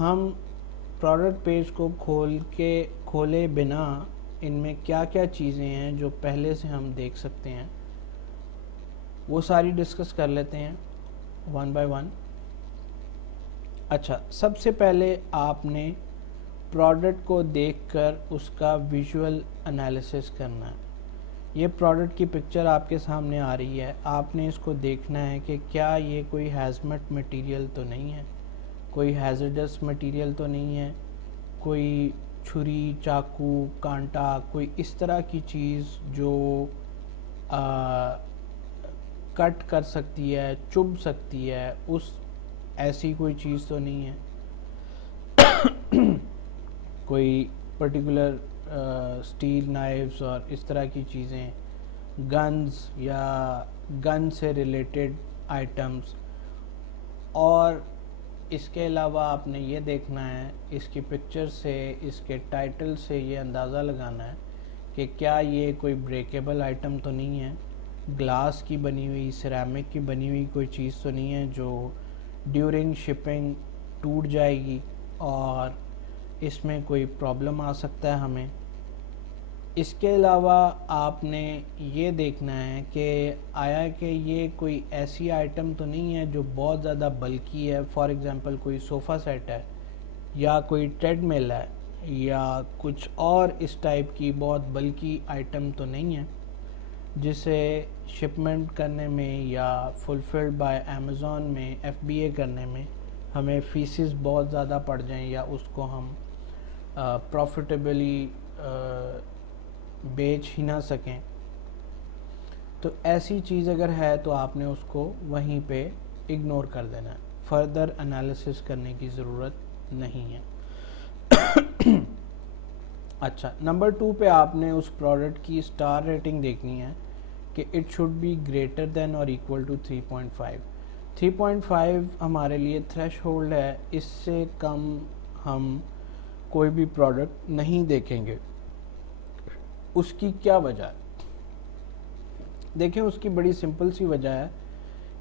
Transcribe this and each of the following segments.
ہم product page کو کھولے بنا ان میں کیا کیا چیزیں ہیں جو پہلے سے ہم دیکھ سکتے ہیں، وہ ساری ڈسکس کر لیتے ہیں ون بائی ون۔ اچھا، سب سے پہلے آپ نے پروڈکٹ کو دیکھ کر اس کا ویژول انالیسس کرنا ہے۔ یہ پروڈکٹ کی پکچر آپ کے سامنے آ رہی ہے، آپ نے اس کو دیکھنا ہے کہ کیا یہ کوئی ہیزمٹ مٹیریل تو نہیں ہے، کوئی ہیزرڈس مٹیریل تو نہیں ہے، کوئی چھری، چاقو، کانٹا، کوئی اس طرح کی چیز جو کٹ کر سکتی ہے، چبھ سکتی ہے، ایسی کوئی چیز تو نہیں ہے، کوئی پرٹیکولر سٹیل نائفز اور اس طرح کی چیزیں، گنز یا گن سے ریلیٹڈ آئٹمز۔ اور اس کے علاوہ آپ نے یہ دیکھنا ہے، اس کی پکچر سے، اس کے ٹائٹل سے یہ اندازہ لگانا ہے کہ کیا یہ کوئی بریکیبل آئٹم تو نہیں ہے، گلاس کی بنی ہوئی، سیرامک کی بنی ہوئی کوئی چیز تو نہیں ہے جو ڈیورنگ شپنگ ٹوٹ جائے گی اور اس میں کوئی پرابلم آ سکتا ہے ہمیں۔ اس کے علاوہ آپ نے یہ دیکھنا ہے کہ آیا کہ یہ کوئی ایسی آئٹم تو نہیں ہے جو بہت زیادہ بلکی ہے، فار ایگزامپل کوئی صوفہ سیٹ ہے یا کوئی ٹریڈ مل ہے یا کچھ اور اس ٹائپ کی بہت بلکی آئٹم تو نہیں ہے جسے شپمنٹ کرنے میں یا فلفلڈ بائی امیزون میں FBA کرنے میں ہمیں فیسز بہت زیادہ پڑ جائیں یا اس کو ہم پروفٹیبلی بیچ ہی نہ سکیں۔ تو ایسی چیز اگر ہے تو آپ نے اس کو وہیں پہ اگنور کر دینا ہے، فردر انالیسس کرنے کی ضرورت نہیں ہے۔ اچھا، نمبر 2 پہ آپ نے اس پروڈکٹ کی سٹار ریٹنگ دیکھنی ہے کہ it should be greater than اور ایکول ٹو 3.5۔ 3.5 ہمارے لیے تھریش ہولڈ ہے، اس سے کم ہم کوئی بھی پروڈکٹ نہیں دیکھیں گے۔ اس کی کیا وجہ ہے؟ دیکھیں، اس کی بڑی سمپل سی وجہ ہے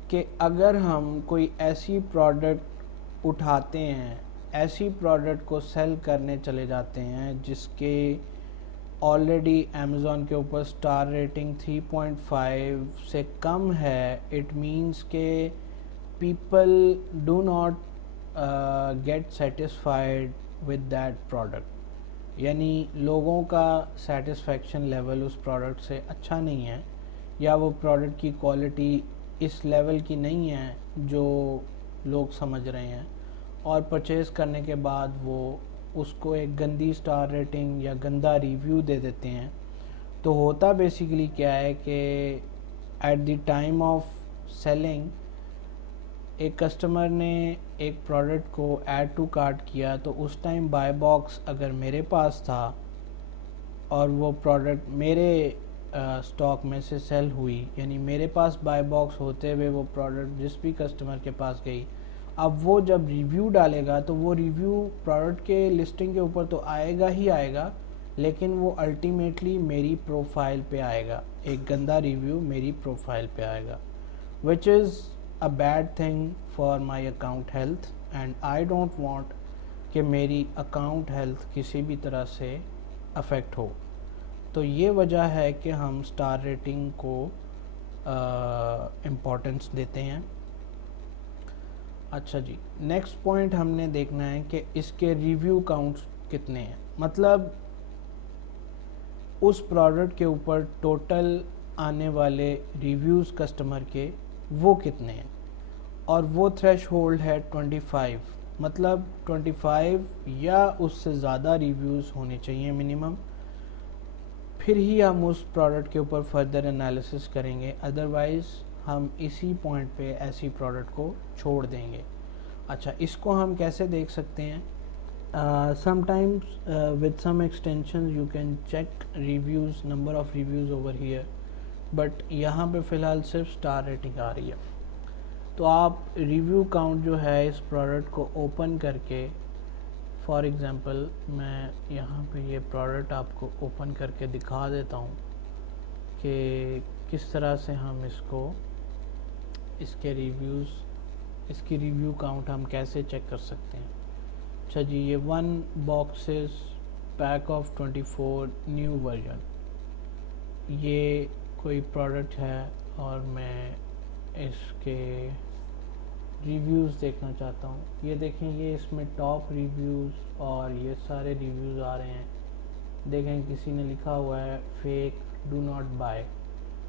کہ اگر ہم کوئی ایسی پروڈکٹ اٹھاتے ہیں، ایسی پروڈکٹ کو سیل کرنے چلے جاتے ہیں جس کے آلریڈی امیزون کے اوپر سٹار ریٹنگ 3.5 سے کم ہے، اٹ مینس کہ people do not get satisfied with that product, یعنی لوگوں کا سیٹسفیکشن لیول اس پروڈکٹ سے اچھا نہیں ہے، یا وہ پروڈکٹ کی کوالٹی اس لیول کی نہیں ہے جو لوگ سمجھ رہے ہیں، اور پرچیز کرنے کے بعد وہ اس کو ایک گندی سٹار ریٹنگ یا گندا ریویو دے دیتے ہیں۔ تو ہوتا بیسیکلی کیا ہے کہ at the time of selling ایک کسٹمر نے ایک پروڈکٹ کو ایڈ ٹو کارٹ کیا، تو اس ٹائم بائی باکس اگر میرے پاس تھا اور وہ پروڈکٹ میرے سٹاک میں سے سیل ہوئی، یعنی میرے پاس بائی باکس ہوتے ہوئے وہ پروڈکٹ جس بھی کسٹمر کے پاس گئی، اب وہ جب ریویو ڈالے گا تو وہ ریویو پروڈکٹ کے لسٹنگ کے اوپر تو آئے گا ہی آئے گا، لیکن وہ الٹیمیٹلی میری پروفائل پہ آئے گا، ایک گندا ریویو میری پروفائل پہ آئے گا، which is a bad thing for my account health and I don't want کہ میری اکاؤنٹ ہیلتھ کسی بھی طرح سے افیکٹ ہو۔ تو یہ وجہ ہے کہ ہم سٹار ریٹنگ کو امپورٹنس دیتے ہیں۔ اچھا جی، نیکسٹ پوائنٹ ہم نے دیکھنا ہے کہ اس کے ریویو کاؤنٹس کتنے ہیں، مطلب اس پروڈکٹ کے اوپر ٹوٹل آنے والے ریویوز کسٹمر کے وہ کتنے ہیں، اور وہ تھریش ہولڈ ہے 25، مطلب 25 یا اس سے زیادہ ریویوز ہونے چاہیے منیمم، پھر ہی ہم اس پروڈکٹ کے اوپر فردر انالیسس کریں گے، ادروائز ہم اسی پوائنٹ پہ ایسی پروڈکٹ کو چھوڑ دیں گے۔ اچھا، اس کو ہم کیسے دیکھ سکتے ہیں؟ sometimes with some extensions you can check reviews, number of reviews over here, but یہاں پہ فی الحال صرف سٹار ریٹنگ آ رہی ہے، تو آپ ریویو کاؤنٹ جو ہے اس پروڈکٹ کو اوپن کر کے، فار ایگزامپل میں یہاں پہ یہ پروڈکٹ آپ کو اوپن کر کے دکھا دیتا ہوں کہ کس طرح سے ہم اس کو، اس کے ریویوز، اس کی ریویو کاؤنٹ ہم کیسے چیک کر سکتے ہیں۔ اچھا جی، یہ 1 boxes pack of 24 new version, یہ کوئی پروڈکٹ ہے اور میں اس کے ریویوز دیکھنا چاہتا ہوں. یہ دیکھیں، یہ اس میں ٹاپ ریویوز اور یہ سارے ریویوز آ رہے ہیں. دیکھیں کسی نے لکھا ہوا ہے fake do not buy,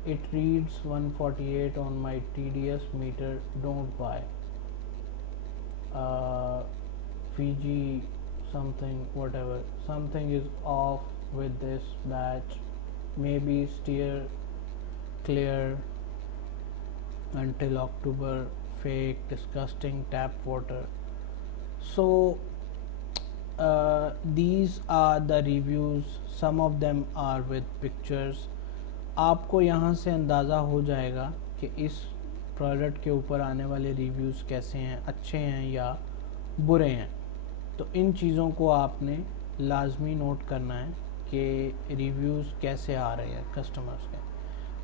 it reads 148 on my TDS meter don't buy. Fiji something whatever, something is off with this batch, maybe steer clear until October, fake disgusting tap water. So these are the reviews, some of them are with pictures. آپ کو یہاں سے اندازہ ہو جائے گا کہ اس product کے اوپر آنے والے ریویوز کیسے ہیں، اچھے ہیں یا برے ہیں. تو ان چیزوں کو آپ نے لازمی نوٹ کرنا ہے کہ ریویوز کیسے آ رہے ہیں کسٹمرز کے.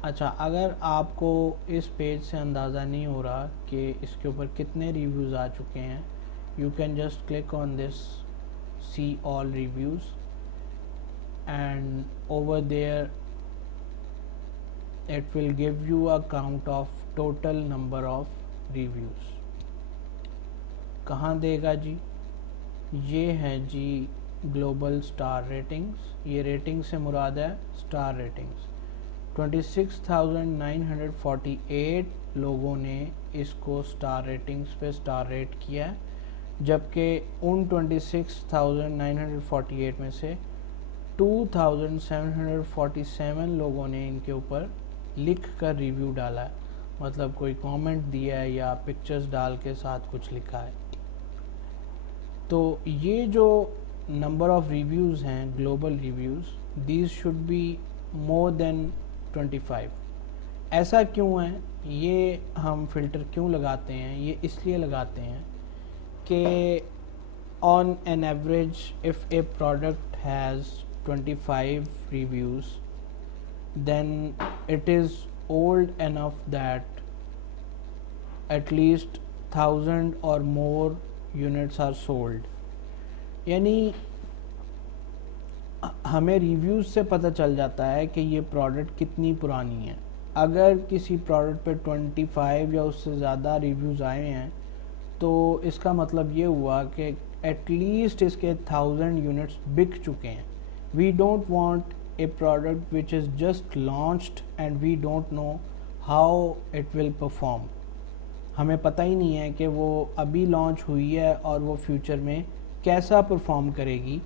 اچھا، اگر آپ کو اس پیج سے اندازہ نہیں ہو رہا کہ اس کے اوپر کتنے ریویوز آ چکے ہیں، you can just click on this see all reviews and over there it will give you a count of total number of reviews. کہاں دے گا جی؟ یہ ہے جی گلوبل سٹار ریٹنگز. یہ ریٹنگ سے مراد ہے سٹار ریٹنگز. 26,948 لوگوں نے اس کو سٹار ریٹنگز پہ سٹار ریٹ کیا ہے، جبکہ ان 26,948 میں سے 2,747 لوگوں نے ان کے اوپر لکھ کر ریویو ڈالا ہے، مطلب کوئی کامنٹ دیا ہے یا پکچرز ڈال کے ساتھ کچھ لکھا ہے. تو یہ جو نمبر آف ریویوز ہیں global reviews, these should be more than 25. ایسا کیوں ہے؟ یہ ہم فلٹر کیوں لگاتے ہیں؟ یہ اس لیے لگاتے ہیں کہ on an average if a product has 25 reviews, then it is old enough that at least 1,000 or more units are sold. یعنی ہمیں ریویوز سے پتہ چل جاتا ہے کہ یہ پروڈکٹ کتنی پرانی ہے. اگر کسی پروڈکٹ پہ 25 یا اس سے زیادہ ریویوز آئے ہیں تو اس کا مطلب یہ ہوا کہ ایٹ لیسٹ اس کے 1,000 یونٹس بک چکے ہیں. We don't want a product which is just launched and we don't know how it will perform. ہمیں پتہ ہی نہیں ہے کہ وہ ابھی لانچ ہوئی ہے اور وہ فیوچر میں کیسا پرفارم کرے گی.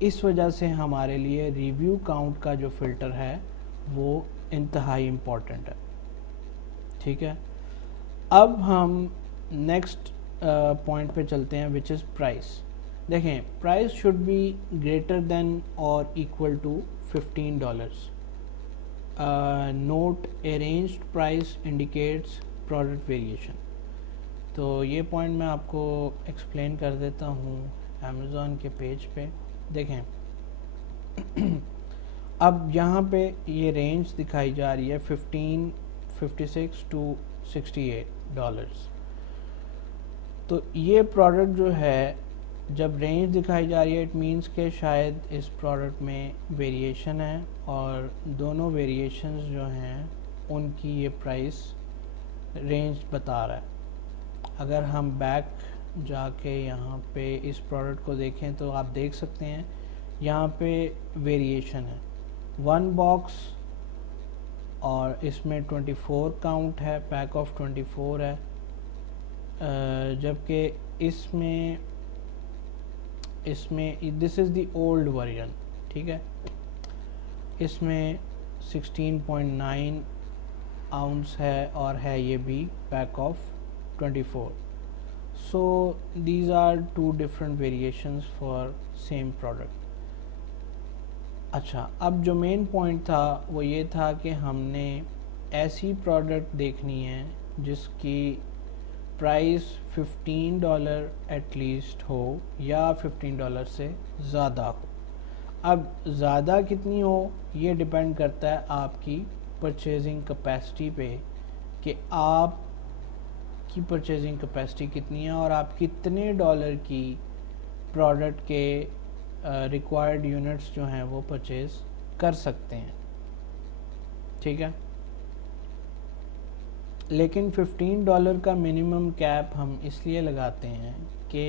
اس وجہ سے ہمارے لیے ریویو کاؤنٹ کا جو فلٹر ہے وہ انتہائی امپورٹنٹ ہے. ٹھیک ہے، اب ہم نیکسٹ پوائنٹ پہ چلتے ہیں وچ از پرائس. دیکھیں، price should be greater than اور equal to $15. Note arranged price indicates product variation. تو یہ پوائنٹ میں آپ کو ایکسپلین کر دیتا ہوں امیزون کے پیج پہ. دیکھیں اب یہاں پہ یہ رینج دکھائی جا رہی ہے 15, 56 to $68. تو یہ پروڈکٹ جو ہے جب رینج دکھائی جا رہی ہے اٹ مینس کہ شاید اس پروڈکٹ میں ویریشن ہے اور دونوں ویریشنز جو ہیں ان کی یہ پرائس رینج بتا رہا ہے. اگر ہم بیک جا کے یہاں پہ اس پروڈکٹ کو دیکھیں تو آپ دیکھ سکتے ہیں یہاں پہ ویریشن ہے. 1 باکس اور اس میں 24 کاؤنٹ ہے، پیک آف 24 ہے، جبکہ اس میں دس از دی اولڈ ورژن. ٹھیک ہے، اس میں 16.9 ounce ہے اور ہے یہ بھی pack of 24. So these are two different variations for same product. اچھا، اب جو مین پوائنٹ تھا وہ یہ تھا کہ ہم نے ایسی پروڈکٹ دیکھنی ہے جس کی پرائس $15 ایٹ لیسٹ ہو یا $15 سے زیادہ ہو. اب زیادہ کتنی ہو یہ ڈیپینڈ کرتا ہے آپ کی پرچیزنگ کیپیسٹی پہ کہ آپ کی پرچیزنگ کیپیسٹی کتنی ہے اور آپ کتنے ڈالر کی پروڈکٹ کے ریکوائرڈ یونٹس جو ہیں وہ پرچیز کر سکتے ہیں. ٹھیک ہے, لیکن $15 کا منیمم کیپ ہم اس لیے لگاتے ہیں کہ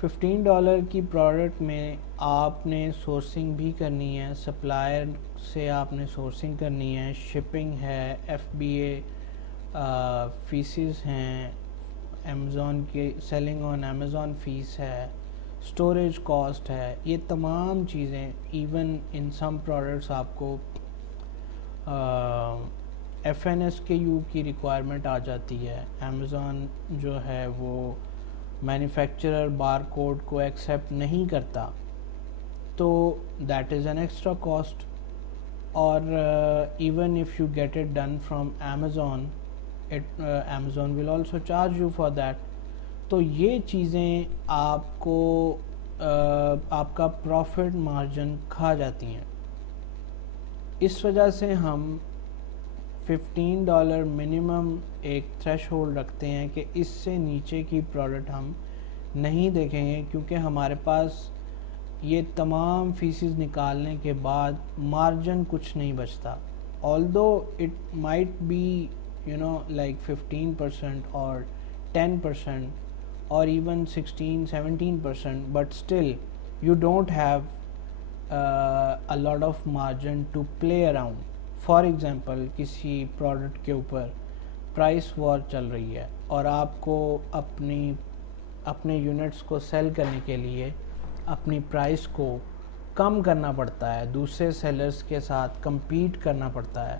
$15 کی پروڈکٹ میں آپ نے سورسنگ بھی کرنی ہے, سپلائر سے آپ نے سورسنگ کرنی ہے, شپنگ ہے, FBA فیسز ہیں, امیزون کی سیلنگ آن امیزون فیس ہے, اسٹوریج کاسٹ ہے, یہ تمام چیزیں. ایون ان سم پروڈکٹس آپ کو FNSKU کی ریکوائرمنٹ آ جاتی ہے. امیزون جو ہے وہ مینوفیکچرر بار کوڈ کو ایکسیپٹ نہیں کرتا, تو that is an extra cost. اور even if you get it done from Amazon, Amazon will also charge you for that. تو یہ چیزیں آپ کو آپ کا پروفٹ مارجن کھا جاتی ہیں. اس وجہ سے ہم $15 منیمم ایک تھریش ہولڈ رکھتے ہیں کہ اس سے نیچے کی پروڈکٹ ہم نہیں دیکھیں گے, کیونکہ ہمارے پاس یہ تمام فیسز نکالنے کے بعد مارجن کچھ نہیں بچتا. although it might be like 15% or 10% or even 16-17%, but still you don't have a lot of margin to play around. For example کسی پروڈکٹ کے اوپر پرائس وار چل رہی ہے اور آپ کو اپنے یونٹس کو سیل کرنے کے لیے اپنی پرائس کو کم کرنا پڑتا ہے, دوسرے سیلرز کے ساتھ کمپیٹ کرنا پڑتا ہے,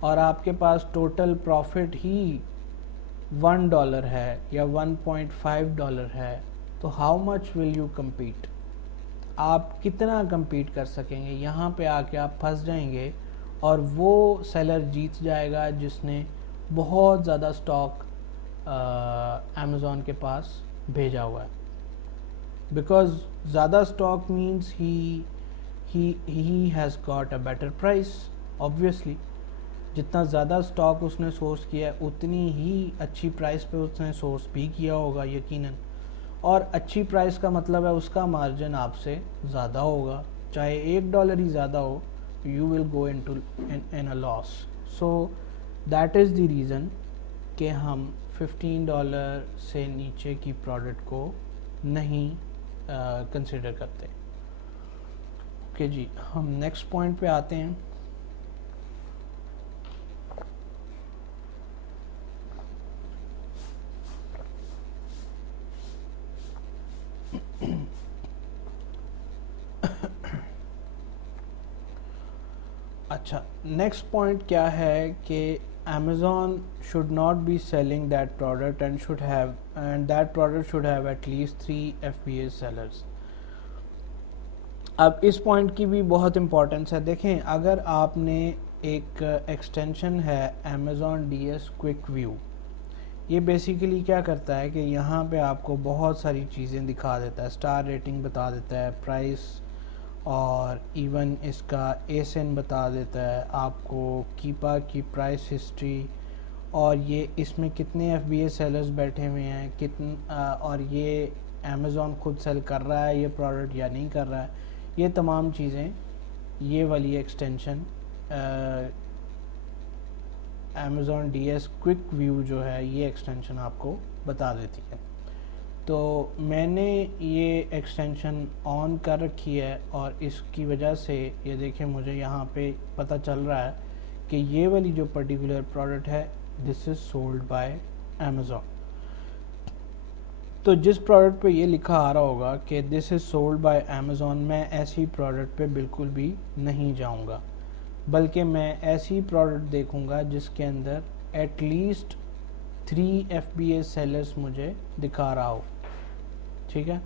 اور آپ کے پاس ٹوٹل پروفٹ ہی $1 ہے یا $1.5 ہے, تو how much will you compete? آپ کتنا کمپیٹ کر سکیں گے؟ یہاں پہ آ کے آپ پھنس جائیں گے, اور وہ سیلر جیت جائے گا جس نے بہت زیادہ سٹاک امیزون کے پاس بھیجا ہوا ہے. بیکاز زیادہ stock means he has got a better price. Obviously جتنا زیادہ سٹاک اس نے سورس کیا ہے اتنی ہی اچھی پرائس پہ اس نے سورس بھی کیا ہوگا یقیناً, اور اچھی پرائس کا مطلب ہے اس کا مارجن آپ سے زیادہ ہوگا, چاہے $1 ہی زیادہ ہو, you will go into in a loss. So that is the reason کہ ہم $15 سے نیچے کی پروڈکٹ کو نہیں کنسیڈر کرتے. اوکے جی, ہم نیکسٹ پوائنٹ پہ آتے ہیں. اچھا, نیکسٹ پوائنٹ کیا ہے کہ Amazon should not be selling that product and that product should have at least 3 FBA sellers. اب اس پوائنٹ کی بھی بہت امپورٹنس ہے. دیکھیں, اگر آپ نے ایک ایکسٹینشن ہے Amazon DS Quick View, یہ بیسیکلی کیا کرتا ہے کہ یہاں پہ آپ کو بہت ساری چیزیں دکھا دیتا ہے, اسٹار ریٹنگ بتا دیتا ہے, پرائس, اور ایون اس کا ASIN بتا دیتا ہے آپ کو, کیپا کی پرائس ہسٹری, اور یہ اس میں کتنے FBA سیلرز بیٹھے ہوئے ہیں, اور یہ Amazon خود سیل کر رہا ہے یہ پروڈکٹ یا نہیں کر رہا ہے. یہ تمام چیزیں یہ والی extension Amazon DS Quick View جو ہے یہ ایکسٹینشن آپ کو بتا دیتی ہے. تو میں نے یہ ایکسٹینشن آن کر رکھی ہے, اور اس کی وجہ سے یہ دیکھیں مجھے یہاں پہ پتہ چل رہا ہے کہ یہ والی جو پرٹیکولر پروڈکٹ ہے دس از سولڈ بائی Amazon. تو جس پروڈکٹ پہ یہ لکھا آ رہا ہوگا کہ دس از سولڈ بائی Amazon, میں ایسی پروڈکٹ پہ بالکل بھی نہیں جاؤں گا, بلکہ میں ایسی پروڈکٹ دیکھوں گا جس کے اندر ایٹ لیسٹ 3 FBA سیلرز مجھے دکھا رہا ہو. ٹھیک ہے,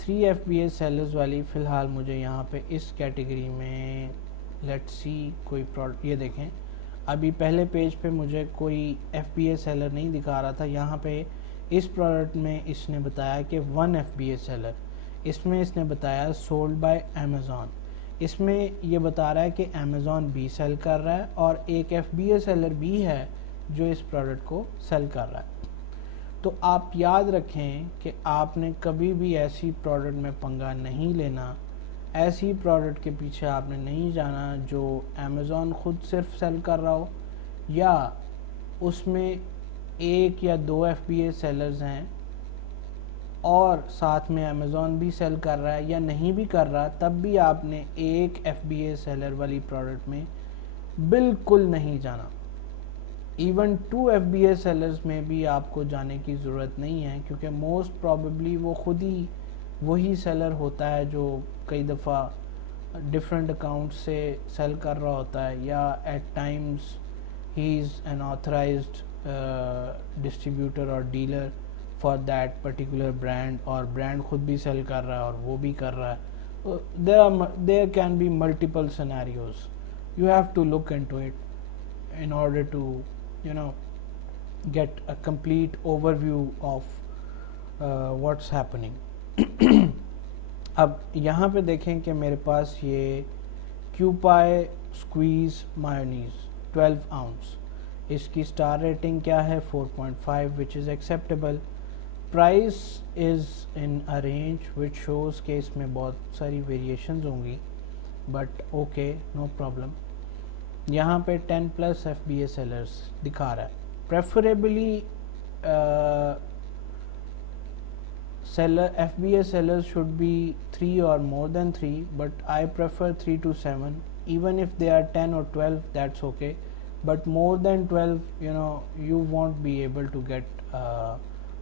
3 FBA سیلرز والی فی الحال مجھے یہاں پہ اس کیٹیگری میں لیٹ سی کوئی پروڈکٹ, یہ دیکھیں ابھی پہلے پیج پہ مجھے کوئی FBA سیلر نہیں دکھا رہا تھا. یہاں پہ اس پروڈکٹ میں اس نے بتایا کہ 1 FBA سیلر, اس میں اس نے بتایا سولڈ بائی Amazon, اس میں یہ بتا رہا ہے کہ Amazon بھی سیل کر رہا ہے, اور ایک FBA سیلر بھی ہے جو اس پروڈکٹ کو سیل کر رہا ہے. تو آپ یاد رکھیں کہ آپ نے کبھی بھی ایسی پروڈکٹ میں پنگا نہیں لینا، ایسی پروڈکٹ کے پیچھے آپ نے نہیں جانا جو امیزون خود صرف سیل کر رہا ہو، یا اس میں ایک یا دو ایف بی اے سیلرز ہیں اور ساتھ میں امیزون بھی سیل کر رہا ہے، یا نہیں بھی کر رہا تب بھی آپ نے ایک ایف بی اے سیلر والی پروڈکٹ میں بالکل نہیں جانا۔ Even 2 F B A sellers میں بھی آپ کو جانے کی ضرورت نہیں ہے، کیونکہ موسٹ پروبیبلی وہ خود ہی وہی سیلر ہوتا ہے جو کئی دفعہ ڈفرینٹ اکاؤنٹ سے سیل کر رہا ہوتا ہے، یا at times he is an authorized distributor or dealer for that particular brand, اور برانڈ خود بھی سیل کر رہا ہے اور وہ بھی کر رہا ہے۔ there can be multiple scenarios. You have to look into it in order to get a complete overview of what's happening. اب یہاں پہ دیکھیں کہ میرے پاس یہ کیوپائے اسکویز مایونیز 12 ounce، اس کی سٹار ریٹنگ کیا ہے 4.5 which is acceptable. Price is in a range which shows کہ اس میں بہت ساری ویریشنز ہوں گی، بٹ اوکے نو پرابلم۔ یہاں پہ 10+ ایف بی اے سیلرز دکھا رہا ہے۔ Preferably seller FBA sellers should be 3 or more than 3, but I prefer 3 to 7. Even if they are 10 or 12, that's okay, but more than 12 you won't be able to get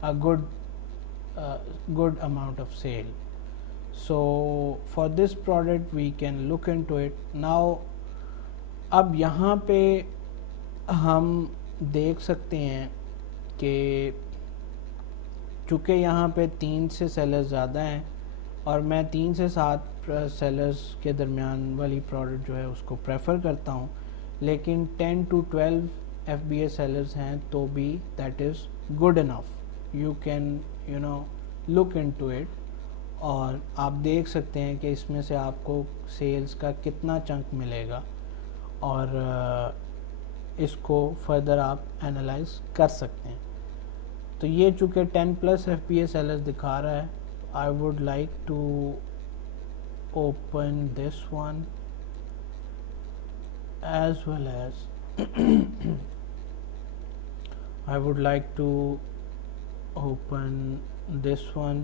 a good amount of sale. So for this product we can look into it now. اب یہاں پہ ہم دیکھ سکتے ہیں کہ چونکہ یہاں پہ 3 سے سیلرز زیادہ ہیں، اور میں 3 سے 7 سیلرز کے درمیان والی پروڈکٹ جو ہے اس کو پریفر کرتا ہوں، لیکن 10 to 12 F B A sellers ہیں تو بھی that is good enough, you can look in to it, اور آپ دیکھ سکتے ہیں کہ اس میں سے آپ کو سیلز کا کتنا چنک ملے گا، اور اس کو فردر آپ انالائز کر سکتے ہیں۔ تو یہ چونکہ 10+ ایف بی اے سیلرز دکھا رہا ہے، I would like to open this one as well as I would like to open this one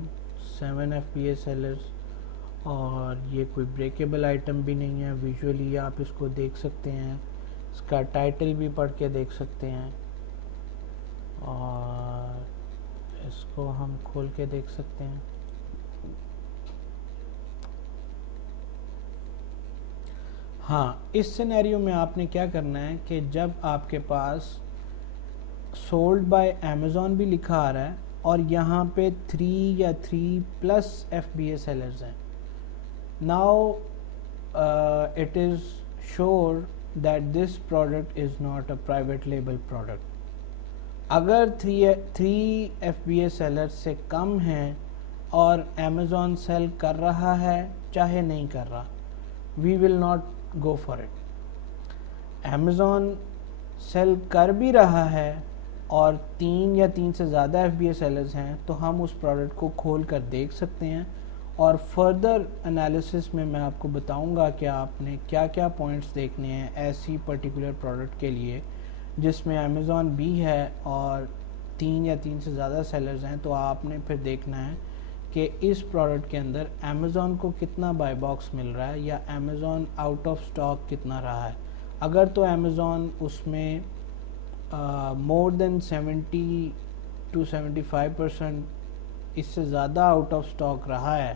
7 F B A sellers, اور یہ کوئی بریکیبل آئٹم بھی نہیں ہے، ویژولی آپ اس کو دیکھ سکتے ہیں، اس کا ٹائٹل بھی پڑھ کے دیکھ سکتے ہیں، اور اس کو ہم کھول کے دیکھ سکتے ہیں۔ ہاں، اس سینیریو میں آپ نے کیا کرنا ہے کہ جب آپ کے پاس سولڈ بائی امیزون بھی لکھا آ رہا ہے اور یہاں پہ 3 یا 3+ ایف بی اے سیلرز ہیں، ناؤ اٹ از شور that this product is not a private label product. اگر 3 ایف بی اے سیلر سے کم ہیں اور امیزون سیل کر رہا ہے چاہے نہیں کر رہا، we will not go for it. Amazon sell کر بھی رہا ہے اور 3 یا 3 سے زیادہ ایف بی اے سیلرز ہیں تو ہم اس پروڈکٹ کو کھول کر دیکھ سکتے ہیں، اور فردر انالیسس میں میں آپ کو بتاؤں گا کہ آپ نے کیا کیا پوائنٹس دیکھنے ہیں ایسی پرٹیکولر پروڈکٹ کے لیے جس میں امیزون بھی ہے اور 3 یا 3 سے زیادہ سیلرز ہیں۔ تو آپ نے پھر دیکھنا ہے کہ اس پروڈکٹ کے اندر امیزون کو کتنا بائی باکس مل رہا ہے، یا امیزون آؤٹ آف سٹاک کتنا رہا ہے۔ اگر تو امیزون اس میں مور دین 70 to 75% اس سے زیادہ آؤٹ آف سٹاک رہا ہے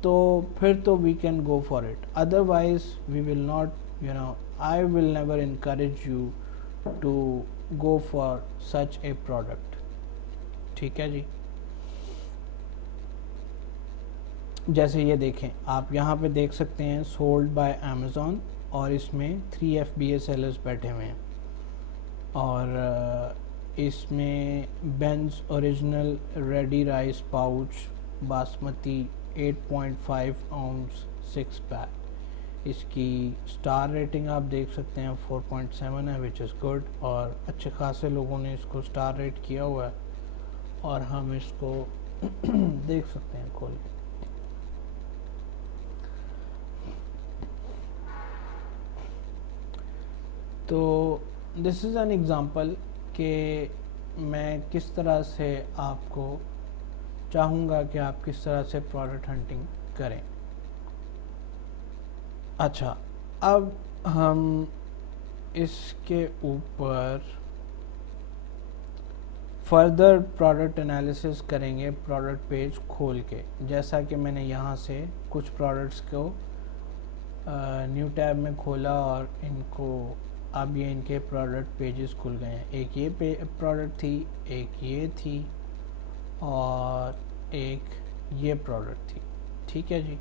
تو پھر تو we can go for it, otherwise we will not I will never encourage you to go for such a product. ٹھیک ہے جی، جیسے یہ دیکھیں آپ یہاں پہ دیکھ سکتے ہیں سولڈ بائی امیزون، اور اس میں 3 ایف بی اے سیلرز بیٹھے ہوئے ہیں، اور اس میں Ben's original ready rice pouch basmati 8.5 ounce 6 pack، اس کی سٹار ریٹنگ آپ دیکھ سکتے ہیں 4.7 ہے which is good، اور اچھے خاصے لوگوں نے اس کو سٹار ریٹ کیا ہوا ہے، اور ہم اس کو دیکھ سکتے ہیں کھول کے. تو دس از این ایگزامپل کہ میں کس طرح سے آپ کو چاہوں گا کہ آپ کس طرح سے پروڈکٹ ہنٹنگ کریں. اچھا، اب ہم اس کے اوپر فردر پروڈکٹ انالیسس کریں گے پروڈکٹ پیج کھول کے. جیسا کہ میں نے یہاں سے کچھ پروڈکٹس کو نیو ٹیب میں کھولا اور ان کو اب یہ ان کے پروڈکٹ پیجز کھل گئے ہیں. ایک یہ پروڈکٹ تھی، ایک یہ تھی، اور ایک یہ پروڈکٹ تھی. ٹھیک ہے جی.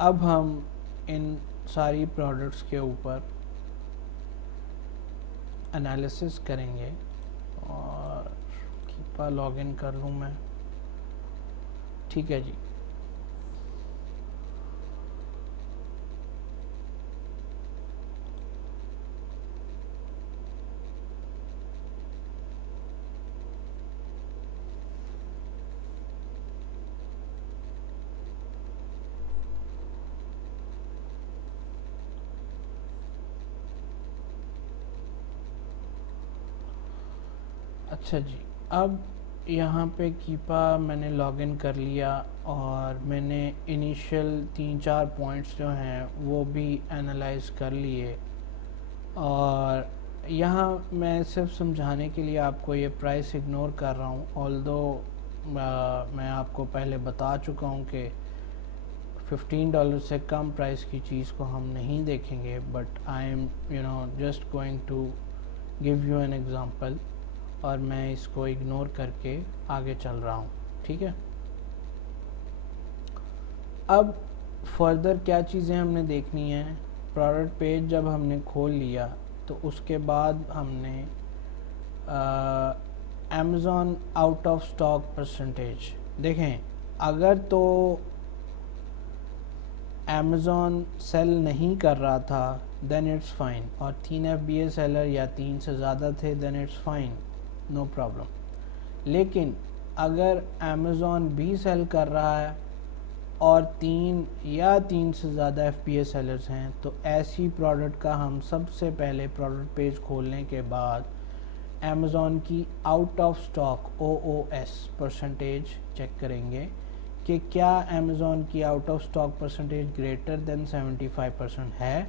اب ہم ان ساری پروڈکٹس کے اوپر انالیسس کریں گے. اور کیپا لاگ ان کر لوں میں. ٹھیک ہے جی. اچھا جی، اب یہاں پہ کیپا میں نے لاگ ان کر لیا اور میں نے انیشیل 3-4 پوائنٹس جو ہیں وہ بھی انالائز کر لیے. اور یہاں میں صرف سمجھانے کے لیے آپ کو یہ پرائس اگنور کر رہا ہوں. آلدو میں آپ کو پہلے بتا چکا ہوں کہ $15 سے کم پرائس کی چیز کو ہم نہیں دیکھیں گے. But I am just going to give you an example, اور میں اس کو اگنور کر کے آگے چل رہا ہوں. ٹھیک ہے. اب فردر کیا چیزیں ہم نے دیکھنی ہیں. پروڈکٹ پیج جب ہم نے کھول لیا تو اس کے بعد ہم نے Amazon out of stock percentage دیکھیں. اگر تو امیزون سیل نہیں کر رہا تھا دین اٹس فائن، اور 3 FBA سیلر یا 3 سے زیادہ تھے دین اٹس فائن، نو پرابلم. لیکن اگر امیزون بھی سیل کر رہا ہے اور 3 یا 3 سے زیادہ FBA سیلرز ہیں تو ایسی پروڈکٹ کا ہم سب سے پہلے پروڈکٹ پیج کھولنے کے بعد امیزون کی out of stock OOS percentage check کریں گے کہ کیا امیزون کی out of stock percentage greater than 75% ہے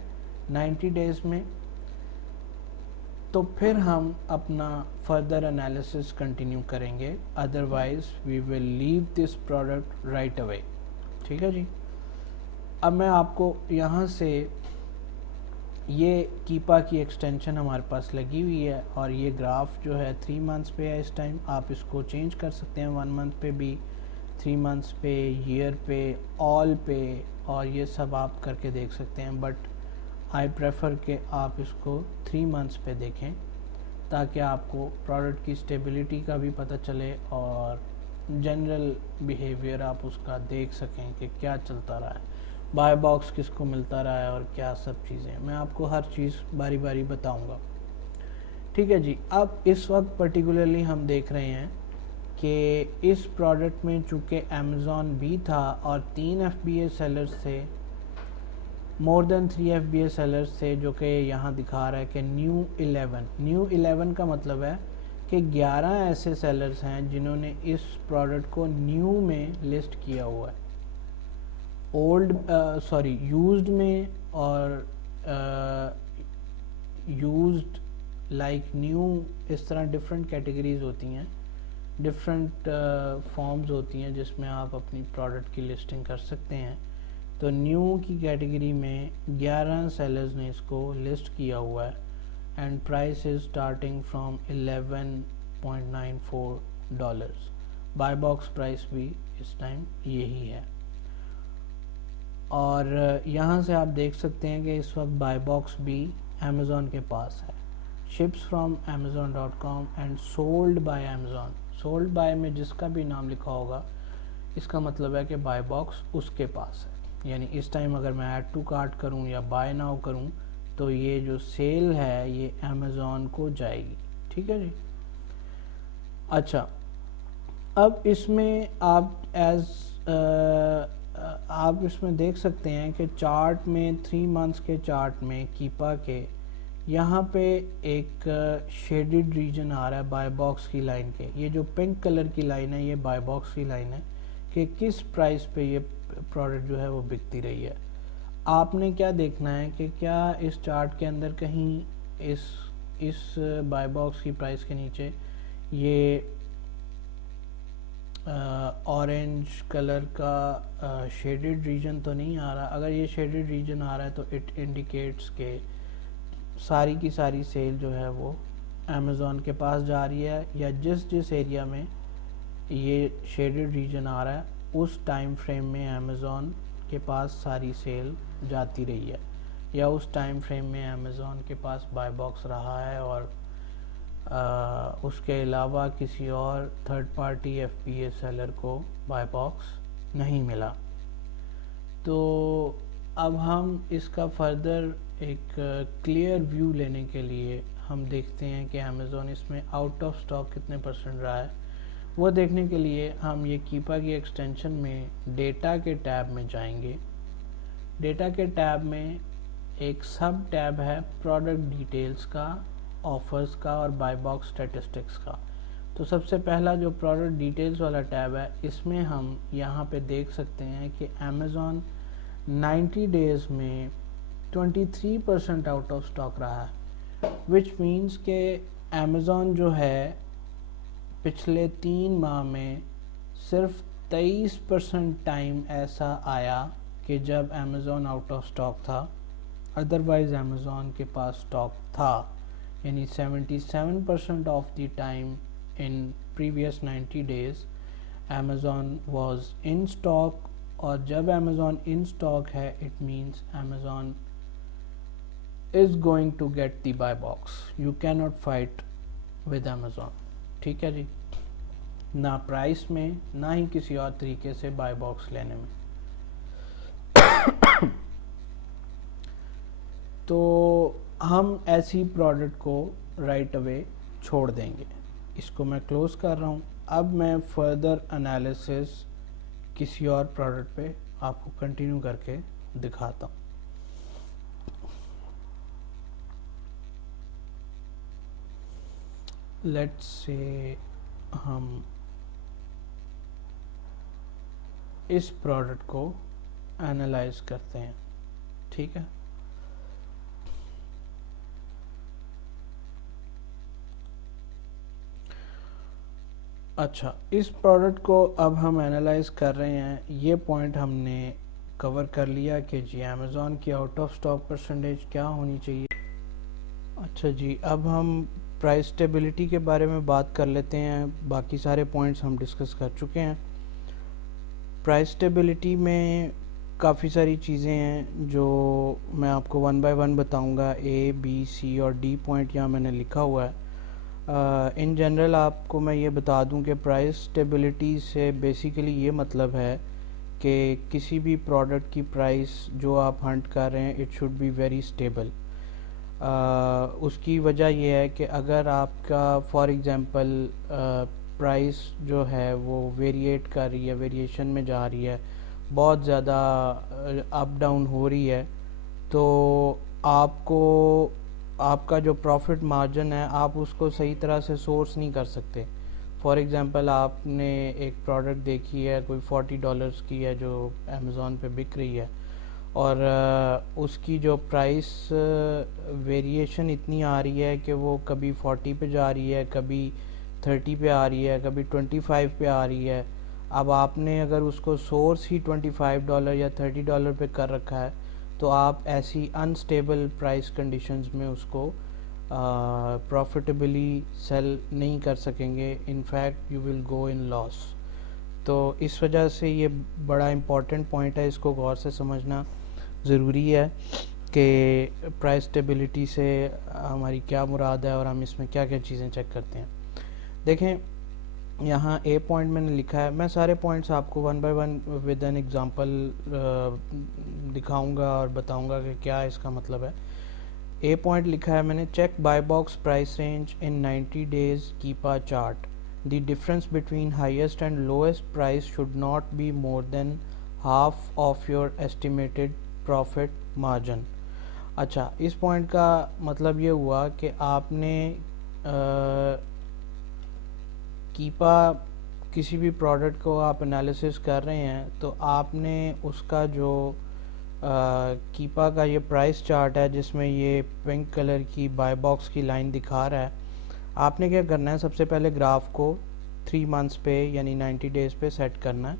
90 ڈیز میں. تو پھر ہم اپنا فردر انالیسس کنٹینیو کریں گے. Otherwise we will leave this product right away. ٹھیک ہے جی. اب میں آپ کو یہاں سے یہ کیپا کی ایکسٹینشن ہمارے پاس لگی ہوئی ہے اور یہ گراف جو ہے 3 منتھس پہ ہے اس ٹائم. آپ اس کو چینج کر سکتے ہیں 1 منتھ پہ بھی، 3 منتھس پہ، ایئر پہ، آل پہ، اور یہ سب آپ کر کے دیکھ سکتے ہیں. بٹ آئی پریفر کہ آپ اس کو 3 منتھس پہ دیکھیں تاکہ آپ کو پروڈکٹ کی اسٹیبلٹی کا بھی پتہ چلے اور جنرل بیہیویئر آپ اس کا دیکھ سکیں کہ کیا چلتا رہا ہے، بائی باکس کس کو ملتا رہا ہے اور کیا سب چیزیں. میں آپ کو ہر چیز باری باری بتاؤں گا. ٹھیک ہے جی. اب اس وقت پرٹیکولرلی ہم دیکھ رہے ہیں کہ اس پروڈکٹ میں چونکہ امیزون بھی تھا اور 3 FBA سیلرز تھے، مور دین 3 FBA سیلرز تھے، جو کہ یہاں دکھا رہا ہے کہ نیو 11 کا مطلب ہے کہ 11 ایسے سیلرز ہیں جنہوں نے اس پروڈکٹ کو نیو میں لسٹ کیا ہوا ہے. یوزڈ میں اور یوزڈ لائک نیو، اس طرح ڈفرینٹ کیٹیگریز ہوتی ہیں، ڈفرینٹ فارمز ہوتی ہیں جس میں آپ اپنی پروڈکٹ کی لسٹنگ کر سکتے ہیں. تو نیو کی کیٹیگری میں 11 سیلرز نے اس کو لسٹ کیا ہوا ہے and price is starting from $11.94. By box price بھی اس ٹائم یہی ہے. اور یہاں سے آپ دیکھ سکتے ہیں کہ اس وقت بائی باکس بھی امیزون کے پاس ہے. Ships from amazon.com and sold by Amazon. Sold by میں جس کا بھی نام لکھا ہوگا اس کا مطلب ہے کہ بائی باکس اس کے پاس ہے. یعنی اس ٹائم اگر میں ایڈ ٹو کارٹ کروں یا بائی ناؤ کروں تو یہ جو سیل ہے یہ امیزون کو جائے گی. ٹھیک ہے جی. اچھا، اب اس میں آپ اس میں دیکھ سکتے ہیں کہ چارٹ میں 3 منتھس کے چارٹ میں کیپا کے یہاں پہ ایک شیڈڈ ریجن آ رہا ہے بائی باکس کی لائن کے. یہ جو پنک کلر کی لائن ہے یہ بائی باکس کی لائن ہے کہ کس پرائس پہ یہ پروڈکٹ جو ہے وہ بکتی رہی ہے. آپ نے کیا دیکھنا ہے کہ کیا اس چارٹ کے اندر کہیں اس بائی باکس کی پرائس کے نیچے یہ اورنج کلر کا شیڈڈ ریجن تو نہیں آ رہا. اگر یہ شیڈڈ ریجن آ رہا ہے تو اٹ انڈیکیٹس کہ ساری کی ساری سیل جو ہے وہ امیزون کے پاس جا رہی ہے, یا جس ایریا میں یہ شیڈڈ ریجن آ رہا ہے اس ٹائم فریم میں امیزون کے پاس ساری سیل جاتی رہی ہے, یا اس ٹائم فریم میں امیزون کے پاس بائی باکس رہا ہے اور اس کے علاوہ کسی اور تھرڈ پارٹی ایف پی اے سیلر کو بائی باکس نہیں ملا. تو اب ہم اس کا فردر ایک کلیئر ویو لینے کے لیے ہم دیکھتے ہیں کہ امیزون اس میں آؤٹ آف سٹاک کتنے پرسنٹ رہا ہے. وہ دیکھنے کے لیے ہم یہ کیپا کی ایکسٹینشن میں ڈیٹا کے ٹیب میں جائیں گے. ڈیٹا کے ٹیب میں ایک سب ٹیب ہے پروڈکٹ ڈیٹیلز کا, آفرز کا اور بائی باکس اسٹیٹسٹکس کا. تو سب سے پہلا جو پروڈکٹ ڈیٹیلز والا ٹیب ہے اس میں ہم یہاں پہ دیکھ سکتے ہیں کہ امیزون 90 ڈیز میں 23% آؤٹ آف سٹاک رہا ہے, وچ مینس کہ امیزون جو ہے پچھلے 3 ماہ میں صرف 23% ٹائم ایسا آیا کہ جب امیزون آؤٹ آف سٹاک تھا, ادروائز امیزون کے پاس سٹاک تھا. یعنی 77% of the time in previous 90 days Amazon was in stock, اور جب Amazon in stock ہے it means Amazon is going to get the buy box. You cannot fight with Amazon. ٹھیک ہے جی, نہ price میں نہ ہی کسی اور طریقے سے بائی باکس لینے میں. تو ہم ایسی پروڈکٹ کو رائٹ اوے چھوڑ دیں گے. اس کو میں کلوز کر رہا ہوں. اب میں فردر انالیسس کسی اور پروڈکٹ پہ آپ کو کنٹینیو کر کے دکھاتا ہوں. لیٹس سے ہم اس پروڈکٹ کو انالائز کرتے ہیں. ٹھیک ہے, اچھا اس پروڈکٹ کو اب ہم انالائز کر رہے ہیں. یہ پوائنٹ ہم نے کور کر لیا کہ جی امیزون کی آؤٹ آف سٹاک پرسنٹیج کیا ہونی چاہیے. اچھا جی, اب ہم پرائس اسٹیبلٹی کے بارے میں بات کر لیتے ہیں. باقی سارے پوائنٹس ہم ڈسکس کر چکے ہیں. پرائس اسٹیبلٹی میں کافی ساری چیزیں ہیں جو میں آپ کو 1 بائی 1 بتاؤں گا. اے بی سی اور ڈی پوائنٹ یہاں میں نے لکھا ہوا ہے. ان جنرل آپ کو میں یہ بتا دوں کہ پرائس اسٹیبلٹی سے بیسیکلی یہ مطلب ہے کہ کسی بھی پروڈکٹ کی پرائس جو آپ ہنٹ کر رہے ہیں it should be very stable. اس کی وجہ یہ ہے کہ اگر آپ کا فار ایگزامپل پرائس جو ہے وہ ویریٹ کر رہی ہے, ویریشن میں جا رہی ہے, بہت زیادہ اپ ڈاؤن ہو رہی ہے, تو آپ کا جو پروفٹ مارجن ہے آپ اس کو صحیح طرح سے سورس نہیں کر سکتے. فار ایگزامپل آپ نے ایک پروڈکٹ دیکھی ہے کوئی $40 کی ہے جو امیزون پہ بک رہی ہے, اور اس کی جو پرائس ویریشن اتنی آ رہی ہے کہ وہ کبھی 40 پہ جا رہی ہے, کبھی 30 پہ آ رہی ہے, کبھی 25 پہ آ رہی ہے. اب آپ نے اگر اس کو سورس ہی $25 یا $30 پہ کر رکھا ہے تو آپ ایسی انسٹیبل پرائس کنڈیشنز میں اس کو پروفیٹیبلی سیل نہیں کر سکیں گے. ان فیکٹ یو ول گو ان لاس. تو اس وجہ سے یہ بڑا امپورٹنٹ پوائنٹ ہے, اس کو غور سے سمجھنا ضروری ہے کہ پرائس اسٹیبلٹی سے ہماری کیا مراد ہے اور ہم اس میں کیا کیا چیزیں چیک کرتے ہیں. دیکھیں یہاں اے پوائنٹ میں نے لکھا ہے, میں سارے پوائنٹس آپ کو 1 بائی 1 ود این ایگزامپل دکھاؤں گا اور بتاؤں گا کہ کیا اس کا مطلب ہے. اے پوائنٹ لکھا ہے میں نے, check buy box price range in 90 days کیپا chart. the difference between highest and lowest price should not be more than half of your estimated profit margin. اچھا اس پوائنٹ کا مطلب یہ ہوا کہ آپ نے کیپا کسی بھی پروڈکٹ کو آپ انالیسس کر رہے ہیں تو آپ نے اس کا جو کیپا کا یہ پرائس چارٹ ہے جس میں یہ پنک کلر کی بائی باکس کی لائن دکھا رہا ہے، آپ نے کیا کرنا ہے، سب سے پہلے گراف کو 3 منتھس پہ یعنی 90 ڈیز پہ سیٹ کرنا ہے.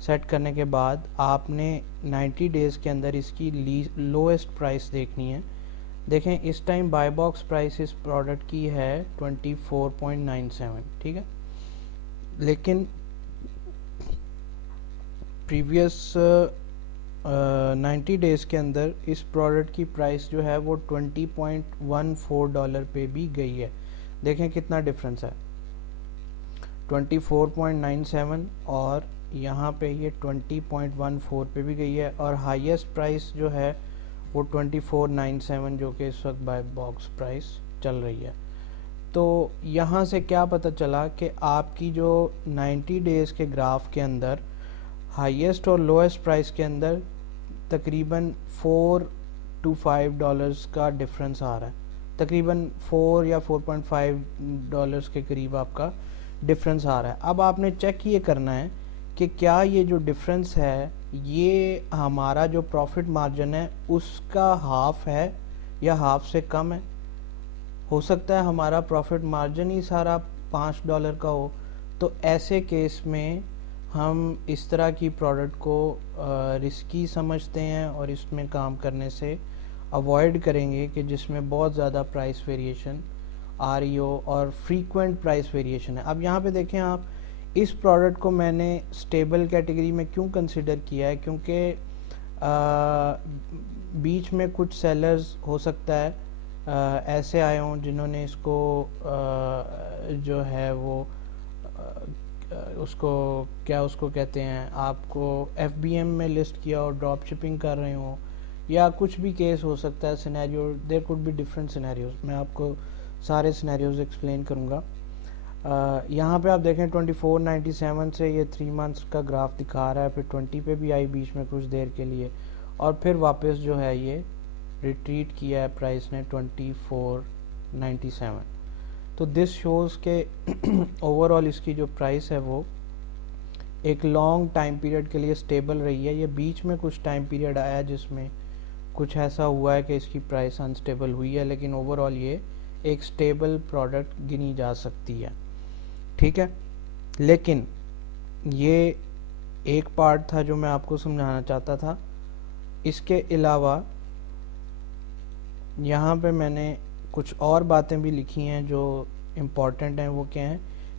سیٹ کرنے کے بعد آپ نے 90 ڈیز کے اندر اس کی لویسٹ پرائس دیکھنی ہے. دیکھیں اس ٹائم بائی باکس پرائس اس پروڈکٹ کی ہے 24.97، ٹھیک ہے، لیکن پریویس 90 ڈیز کے اندر اس پروڈکٹ کی پرائس جو ہے وہ $20.14 پہ بھی گئی ہے. دیکھیں کتنا ڈفرنس ہے، 24.97 اور یہاں پہ یہ 20.14 پہ بھی گئی ہے، اور ہائیسٹ پرائس جو ہے وہ 24.97 جو کہ اس وقت بائی باکس پرائس چل رہی ہے. تو یہاں سے کیا پتہ چلا کہ آپ کی جو 90 ڈیز کے گراف کے اندر ہائیسٹ اور لویسٹ پرائس کے اندر تقریباً $4 to $5 کا ڈفرنس آ رہا ہے، تقریباً 4 یا $4.5 کے قریب آپ کا ڈفرنس آ رہا ہے. اب آپ نے چیک یہ کرنا ہے کہ کیا یہ جو ڈفرنس ہے یہ ہمارا جو پروفٹ مارجن ہے اس کا ہاف ہے یا ہاف سے کم ہے. ہو سکتا ہے ہمارا پروفٹ مارجن ہی سارا $5 کا ہو، تو ایسے کیس میں ہم اس طرح کی پروڈکٹ کو رسکی سمجھتے ہیں اور اس میں کام کرنے سے اوائڈ کریں گے کہ جس میں بہت زیادہ پرائس ویریشن آ رہی ہو اور فریکوینٹ پرائس ویریشن ہے. اب یہاں پہ دیکھیں آپ، اس پروڈکٹ کو میں نے سٹیبل کیٹیگری میں کیوں کنسیڈر کیا ہے، کیونکہ بیچ میں کچھ سیلرز ہو سکتا ہے ایسے آئے ہوں جنہوں نے اس کو جو ہے وہ اس کو کیا اس کو کہتے ہیں، آپ کو FBM میں لسٹ کیا اور ڈراپ شپنگ کر رہے ہوں، یا کچھ بھی کیس ہو سکتا ہے scenario, there could be different scenarios. میں آپ کو سارے سینیریوز ایکسپلین کروں گا. یہاں پہ آپ دیکھیں 24.97 سے یہ 3 منتھس کا گراف دکھا رہا ہے، پھر 20 پہ بھی آئی بیچ میں کچھ دیر کے لیے، اور پھر واپس جو ہے یہ ریٹریٹ کیا ہے پرائس نے 24.97. تو دس شوز کہ اوور آل اس کی جو پرائس ہے وہ ایک لانگ ٹائم پیریڈ کے لیے سٹیبل رہی ہے. یہ بیچ میں کچھ ٹائم پیریڈ آیا جس میں کچھ ایسا ہوا ہے کہ اس کی پرائس انسٹیبل ہوئی ہے، لیکن اوور آل یہ ایک سٹیبل پروڈکٹ گنی جا سکتی ہے، ٹھیک ہے. لیکن یہ ایک پارٹ تھا جو میں آپ کو سمجھانا چاہتا تھا. اس کے علاوہ یہاں پہ میں نے کچھ اور باتیں بھی لکھی ہیں جو امپورٹنٹ ہیں. وہ کیا ہیں،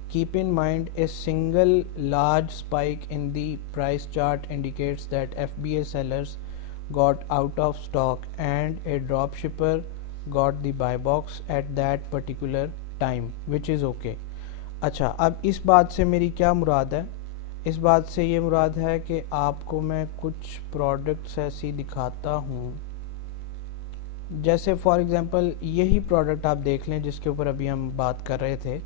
cap in mind a single large spike in the price chart indicates that FBA sellers got out of stock and a drop shipper got the buy box at that particular time which is okay. اچھا اب اس بات سے میری کیا مراد ہے، اس بات سے یہ مراد ہے کہ آپ کو میں کچھ پروڈکٹس ایسی دکھاتا ہوں، جیسے فار ایگزامپل یہی پروڈکٹ آپ دیکھ لیں جس کے اوپر ابھی ہم بات کر رہے تھے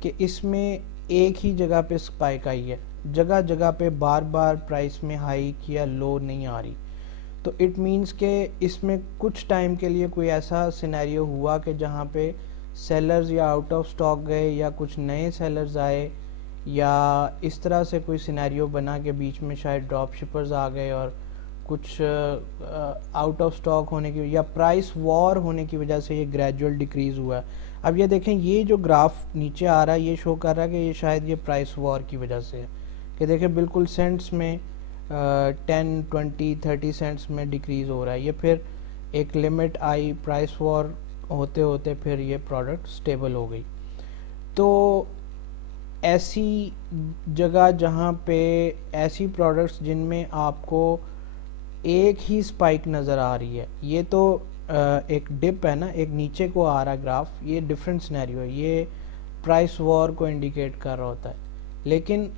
کہ اس میں ایک ہی جگہ پہ سپائک آئی ہے، جگہ جگہ پہ بار بار پرائس میں ہائی یا لو نہیں آ رہی. تو اٹ مینس کہ اس میں کچھ ٹائم کے لیے کوئی ایسا سینیریو ہوا کہ جہاں پہ سیلرز یا آؤٹ آف سٹاک گئے یا کچھ نئے سیلرز آئے، یا اس طرح سے کوئی سینیریو بنا کہ بیچ میں شاید ڈراپ شپرز آ گئے اور کچھ آؤٹ آف سٹاک ہونے کی یا پرائس وار ہونے کی وجہ سے یہ گریجول ڈیکریز ہوا ہے. اب یہ دیکھیں یہ جو گراف نیچے آ رہا ہے یہ شو کر رہا ہے کہ یہ شاید یہ پرائس وار کی وجہ سے ہے، کہ دیکھیں بالکل سینٹس میں 10 20 30 سینٹس میں ڈیکریز ہو رہا ہے. یہ پھر ایک لمٹ آئی پرائس وار ہوتے ہوتے پھر یہ پروڈکٹ سٹیبل ہو گئی. تو ایسی جگہ جہاں پہ ایسی پروڈکٹس جن میں آپ کو ایک ہی سپائک نظر آ رہی ہے، یہ تو ایک ڈپ ہے نا، ایک نیچے کو آ رہا گراف، یہ ڈفرینٹ سینیریو ہے، یہ پرائس وار کو انڈیکیٹ کر رہا ہوتا ہے. لیکن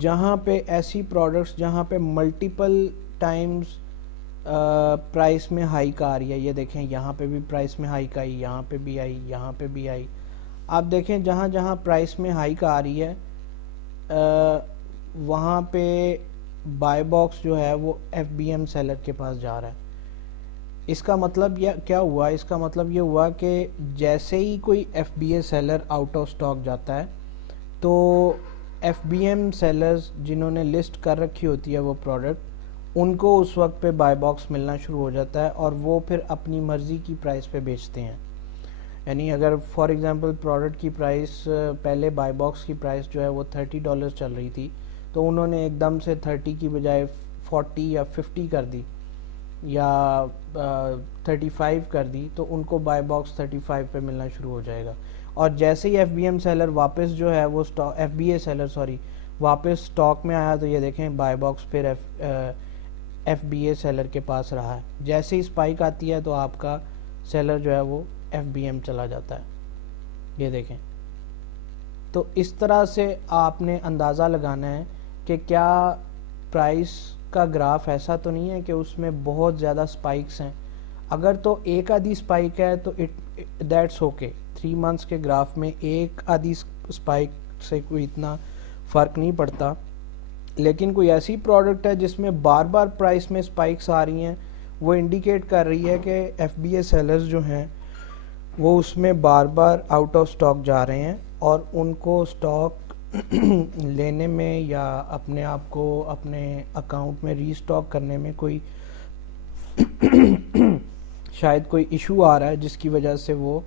جہاں پہ ایسی پروڈکٹس جہاں پہ ملٹیپل ٹائمز پرائس میں ہائیک آ رہی ہے، یہ دیکھیں یہاں پہ بھی پرائس میں ہائیک آئی، یہاں پہ بھی آئی، یہاں پہ بھی آئی. آپ دیکھیں جہاں جہاں پرائس میں ہائک آ رہی ہے وہاں پہ بائی باکس جو ہے وہ ایف بی ایم سیلر کے پاس جا رہا ہے. اس کا مطلب یہ کیا ہوا؟ اس کا مطلب یہ ہوا کہ جیسے ہی کوئی F B a seller out of stock جاتا ہے تو ایف بی ایم سیلرز جنہوں نے لسٹ کر رکھی ہوتی ہے وہ پروڈکٹ، ان کو اس وقت پہ بائی باکس ملنا شروع ہو جاتا ہے اور وہ پھر اپنی مرضی کی پرائس پہ بیچتے ہیں. یعنی اگر فار ایگزامپل پروڈکٹ کی پرائس پہلے بائی باکس کی پرائس جو ہے وہ $30 چل رہی تھی، تو انہوں نے ایک دم سے 30 کی بجائے 40 یا 50 کر دی یا 35 کر دی، تو ان کو بائی باکس 35 پہ ملنا شروع ہو جائے گا. اور جیسے ہی ایف بی ایم سیلر واپس جو ہے وہ ایف بی اے سیلر واپس سٹاک میں آیا، تو یہ دیکھیں بائی باکس پھر ایف بی اے سیلر کے پاس رہا ہے. جیسے ہی اسپائک آتی ہے تو آپ کا سیلر جو ہے وہ ایف بی ایم چلا جاتا ہے. یہ دیکھیں، تو اس طرح سے آپ نے اندازہ لگانا ہے کہ کیا پرائس کا گراف ایسا تو نہیں ہے کہ اس میں بہت زیادہ سپائکس ہیں. اگر تو ایک آدھی سپائک ہے تو دیٹس اوکے. 3 منتھس کے گراف میں ایک آدھی سپائک سے کوئی اتنا فرق نہیں پڑتا. لیکن کوئی ایسی پروڈکٹ ہے جس میں بار بار پرائس میں سپائکس آ رہی ہیں، وہ انڈیکیٹ کر رہی ہے کہ ایف بی اے سیلرز جو ہیں وہ اس میں بار بار آؤٹ آف سٹاک جا رہے ہیں، اور ان کو سٹاک لینے میں یا اپنے آپ کو اپنے اکاؤنٹ میں ری سٹاک کرنے میں کوئی شاید کوئی ایشو آ رہا ہے جس کی وجہ سے وہ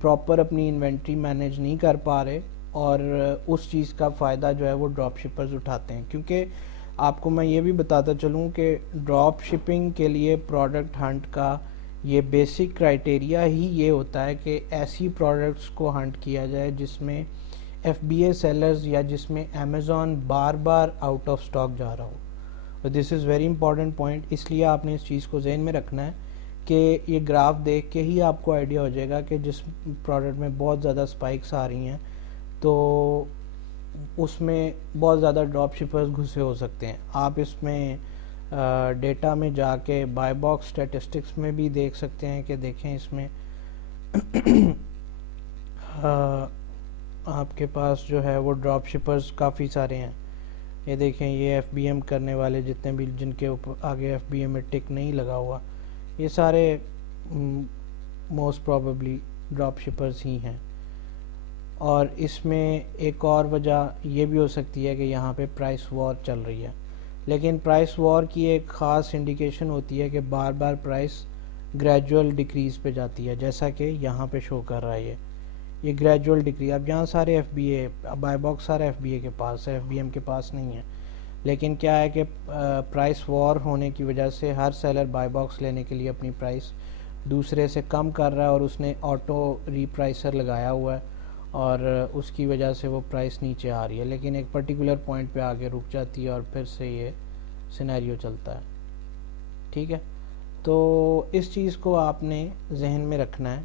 پراپر اپنی انوینٹری مینیج نہیں کر پا رہے، اور اس چیز کا فائدہ جو ہے وہ ڈراپ شپرز اٹھاتے ہیں. کیونکہ آپ کو میں یہ بھی بتاتا چلوں کہ ڈراپ شپنگ کے لیے پروڈکٹ ہنٹ کا یہ بیسک کرائٹیریا ہی یہ ہوتا ہے کہ ایسی پروڈکٹس کو ہنٹ کیا جائے جس میں ایف بی اے سیلرز یا جس میں Amazon bar bar out of stock جا رہا ہو. دس از ویری امپورٹنٹ پوائنٹ. اس لیے آپ نے اس چیز کو ذہن میں رکھنا ہے کہ یہ گراف دیکھ کے ہی آپ کو آئیڈیا ہو جائے گا کہ جس پروڈکٹ میں بہت زیادہ سپائکس آ رہی ہیں تو اس میں بہت زیادہ ڈراپ شپرز گھسے ہو سکتے ہیں. آپ اس میں ڈیٹا میں جا کے بائی باکس اسٹیٹسٹکس میں بھی دیکھ سکتے ہیں کہ دیکھیں اس میں آپ کے پاس جو ہے وہ ڈراپ شپرز کافی سارے ہیں. یہ دیکھیں، یہ ایف بی ایم کرنے والے جتنے بھی جن کے اوپر آگے ایف بی ایم میں ٹک نہیں لگا ہوا، یہ سارے موسٹ پروبیبلی ڈراپ شپرز ہی ہیں. اور اس میں ایک اور وجہ یہ بھی ہو سکتی ہے کہ یہاں پہ پرائس وار چل رہی ہے. لیکن پرائس وار کی ایک خاص انڈیکیشن ہوتی ہے کہ بار بار پرائس گریجول ڈیکریز پہ جاتی ہے، جیسا کہ یہاں پہ شو کر رہا ہے. یہ گریجول ڈیکریز. اب یہاں سارے F B A buy box سارے ایف بی اے کے پاس ہے، ایف بی ایم کے پاس نہیں ہے. لیکن کیا ہے کہ پرائس وار ہونے کی وجہ سے ہر سیلر بائی باکس لینے کے لیے اپنی پرائس دوسرے سے کم کر رہا ہے، اور اس نے آٹو ری پرائسر لگایا ہوا ہے، اور اس کی وجہ سے وہ پرائس نیچے آ رہی ہے. لیکن ایک پرٹیکولر پوائنٹ پہ آگے رک جاتی ہے اور پھر سے یہ سینیریو چلتا ہے. ٹھیک ہے، تو اس چیز کو آپ نے ذہن میں رکھنا ہے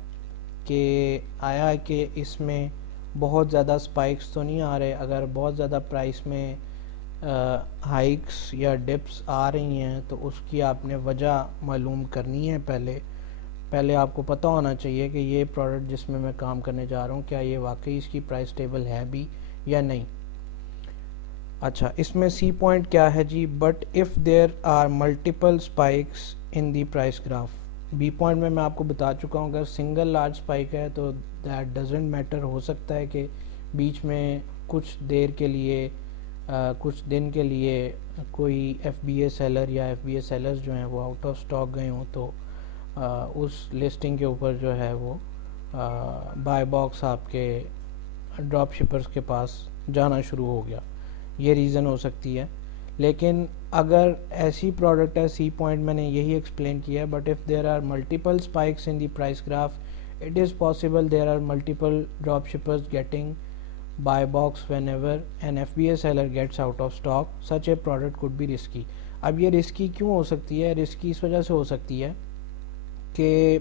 کہ آیا کہ اس میں بہت زیادہ سپائکس تو نہیں آ رہے. اگر بہت زیادہ پرائس میں ہائکس یا ڈپس آ رہی ہیں تو اس کی آپ نے وجہ معلوم کرنی ہے. پہلے آپ کو پتہ ہونا چاہیے کہ یہ پروڈکٹ جس میں میں کام کرنے جا رہا ہوں کیا یہ واقعی اس کی پرائس ٹیبل ہے بھی یا نہیں. اچھا، اس میں سی پوائنٹ کیا ہے جی؟ But if there are multiple spikes in the price graph. B point میں آپ کو بتا چکا ہوں اگر سنگل لارج اسپائک ہے تو دیٹ ڈزنٹ میٹر. ہو سکتا ہے کہ بیچ میں کچھ دیر کے لیے کچھ دن کے لیے کوئی ایف بی اے سیلر یا ایف بی اے سیلرز جو ہیں وہ آؤٹ آف سٹاک گئے ہوں، تو اس لسٹنگ کے اوپر جو ہے وہ بائی باکس آپ کے ڈراپ شپرز کے پاس جانا شروع ہو گیا. یہ ریزن ہو سکتی ہے. لیکن اگر ایسی پروڈکٹ ہے، سی پوائنٹ میں نے یہی ایکسپلین کیا ہے، but if there are multiple spikes in the price graph it is possible there are multiple drop shippers getting buy box whenever an FBA seller gets out of stock. Such a product could be risky. اب یہ risky کیوں ہو سکتی ہے؟ Risky اس وجہ سے ہو سکتی ہے کہ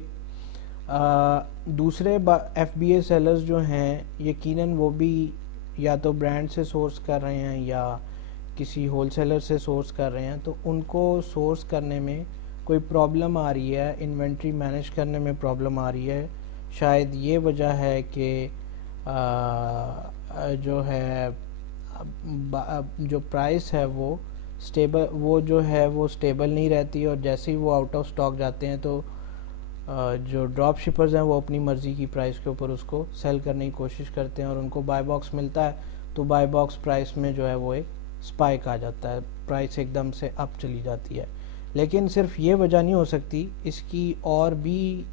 دوسرے ایف بی اے سیلرز جو ہیں یقیناً وہ بھی یا تو برانڈ سے سورس کر رہے ہیں یا کسی ہول سیلر سے سورس کر رہے ہیں، تو ان کو سورس کرنے میں کوئی پرابلم آ رہی ہے، انوینٹری مینیج کرنے میں پرابلم آ رہی ہے. شاید یہ وجہ ہے کہ جو ہے جو پرائس ہے وہ سٹیبل، وہ جو ہے وہ سٹیبل نہیں رہتی، اور جیسے ہی وہ آؤٹ آف سٹاک جاتے ہیں تو جو ڈراپ شپرز ہیں وہ اپنی مرضی کی پرائس کے اوپر اس کو سیل کرنے کی کوشش کرتے ہیں، اور ان کو بائی باکس ملتا ہے تو بائی باکس پرائس میں جو ہے وہ ایک سپائک آ جاتا ہے، پرائس ایک دم سے اپ چلی جاتی ہے۔ لیکن صرف یہ وجہ نہیں ہو سکتی، اس کی اور بھی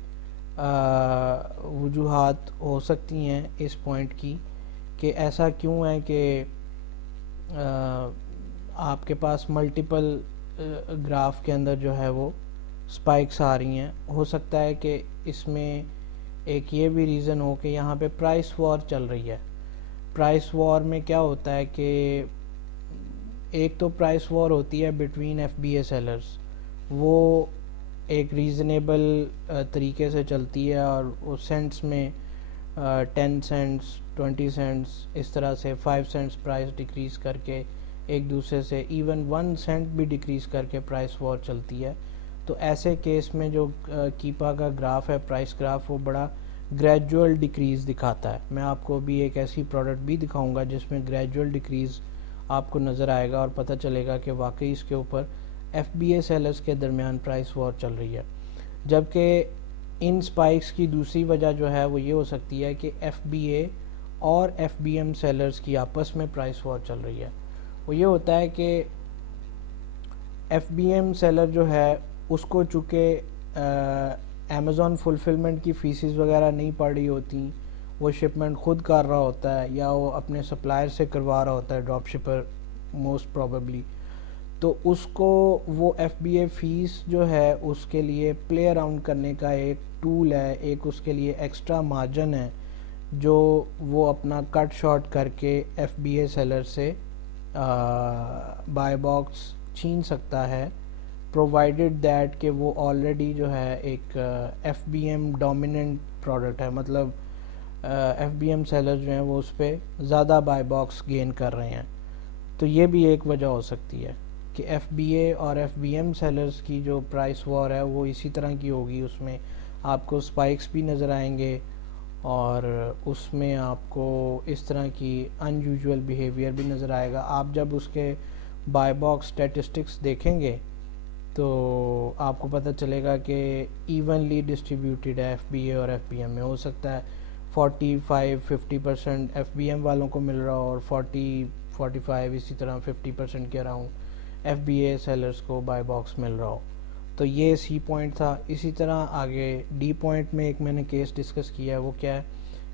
وجوہات ہو سکتی ہیں اس پوائنٹ کی، کہ ایسا کیوں ہے کہ آپ کے پاس ملٹیپل گراف کے اندر جو ہے وہ سپائکس آ رہی ہیں۔ ہو سکتا ہے کہ اس میں ایک یہ بھی ریزن ہو کہ یہاں پہ پرائس وار چل رہی ہے۔ پرائس وار میں کیا ہوتا ہے کہ ایک تو پرائس وار ہوتی ہے between F B A sellers, وہ ایک ریزنیبل طریقے سے چلتی ہے، اور وہ سینٹس میں 10 سینٹس 20 سینٹس اس طرح سے 5 سینٹس پرائس ڈیکریز کر کے ایک دوسرے سے ایون 1 سینٹ بھی ڈیکریز کر کے پرائس وار چلتی ہے۔ تو ایسے کیس میں جو کیپا کا گراف ہے، پرائس گراف، وہ بڑا گریجول ڈیکریز دکھاتا ہے۔ میں آپ کو بھی ایک ایسی پروڈکٹ بھی دکھاؤں گا جس میں گریجول ڈیکریز آپ کو نظر آئے گا، اور پتہ چلے گا کہ واقعی اس کے اوپر ایف بی اے سیلرز کے درمیان پرائس وار چل رہی ہے۔ جبکہ ان سپائکس کی دوسری وجہ جو ہے وہ یہ ہو سکتی ہے کہ ایف بی اے اور ایف بی ایم سیلرز کی آپس میں پرائس وار چل رہی ہے۔ وہ یہ ہوتا ہے کہ ایف بی ایم سیلر جو ہے اس کو چونکہ امیزون فلفلمنٹ کی فیسز وغیرہ نہیں پڑ رہی ہوتی، وہ شپمنٹ خود کر رہا ہوتا ہے یا وہ اپنے سپلائر سے کروا رہا ہوتا ہے، ڈراپ شپر موسٹ پروبیبلی، تو اس کو وہ ایف بی اے فیس جو ہے اس کے لیے پلے اراؤنڈ کرنے کا ایک ٹول ہے، ایک اس کے لیے ایکسٹرا مارجن ہے جو وہ اپنا کٹ شارٹ کر کے ایف بی اے سیلر سے بائی باکس چھین سکتا ہے، پرووائڈڈ دیٹ کہ وہ آلریڈی جو ہے ایک F B M dominant product ہے، مطلب ایف بی ایم سیلر جو ہیں وہ اس پہ زیادہ بائی باکس گین کر رہے ہیں۔ تو یہ بھی ایک وجہ ہو سکتی ہے کہ ایف بی اے اور ایف بی ایم سیلرز کی جو پرائس وار ہے وہ اسی طرح کی ہوگی، اس میں آپ کو سپائکس بھی نظر آئیں گے، اور اس میں آپ کو اس طرح کی ان یوزول بیہیویئر بھی نظر آئے گا۔ آپ جب اس کے بائی باکس اسٹیٹسٹکس دیکھیں گے تو آپ کو پتہ چلے گا کہ ایونلی ڈسٹریبیوٹیڈ ہے ایف بی اے اور ایف بی ایم میں۔ ہو سکتا ہے 45-50% ایف بی ایم والوں کو مل رہا ہو، اور 40-45 اسی طرح 50% کے around F B A sellers کو بائی باکس مل رہا ہو۔ تو یہ سی پوائنٹ تھا۔ اسی طرح آگے ڈی پوائنٹ میں ایک میں نے کیس ڈسکس کیا ہے، وہ کیا ہے؟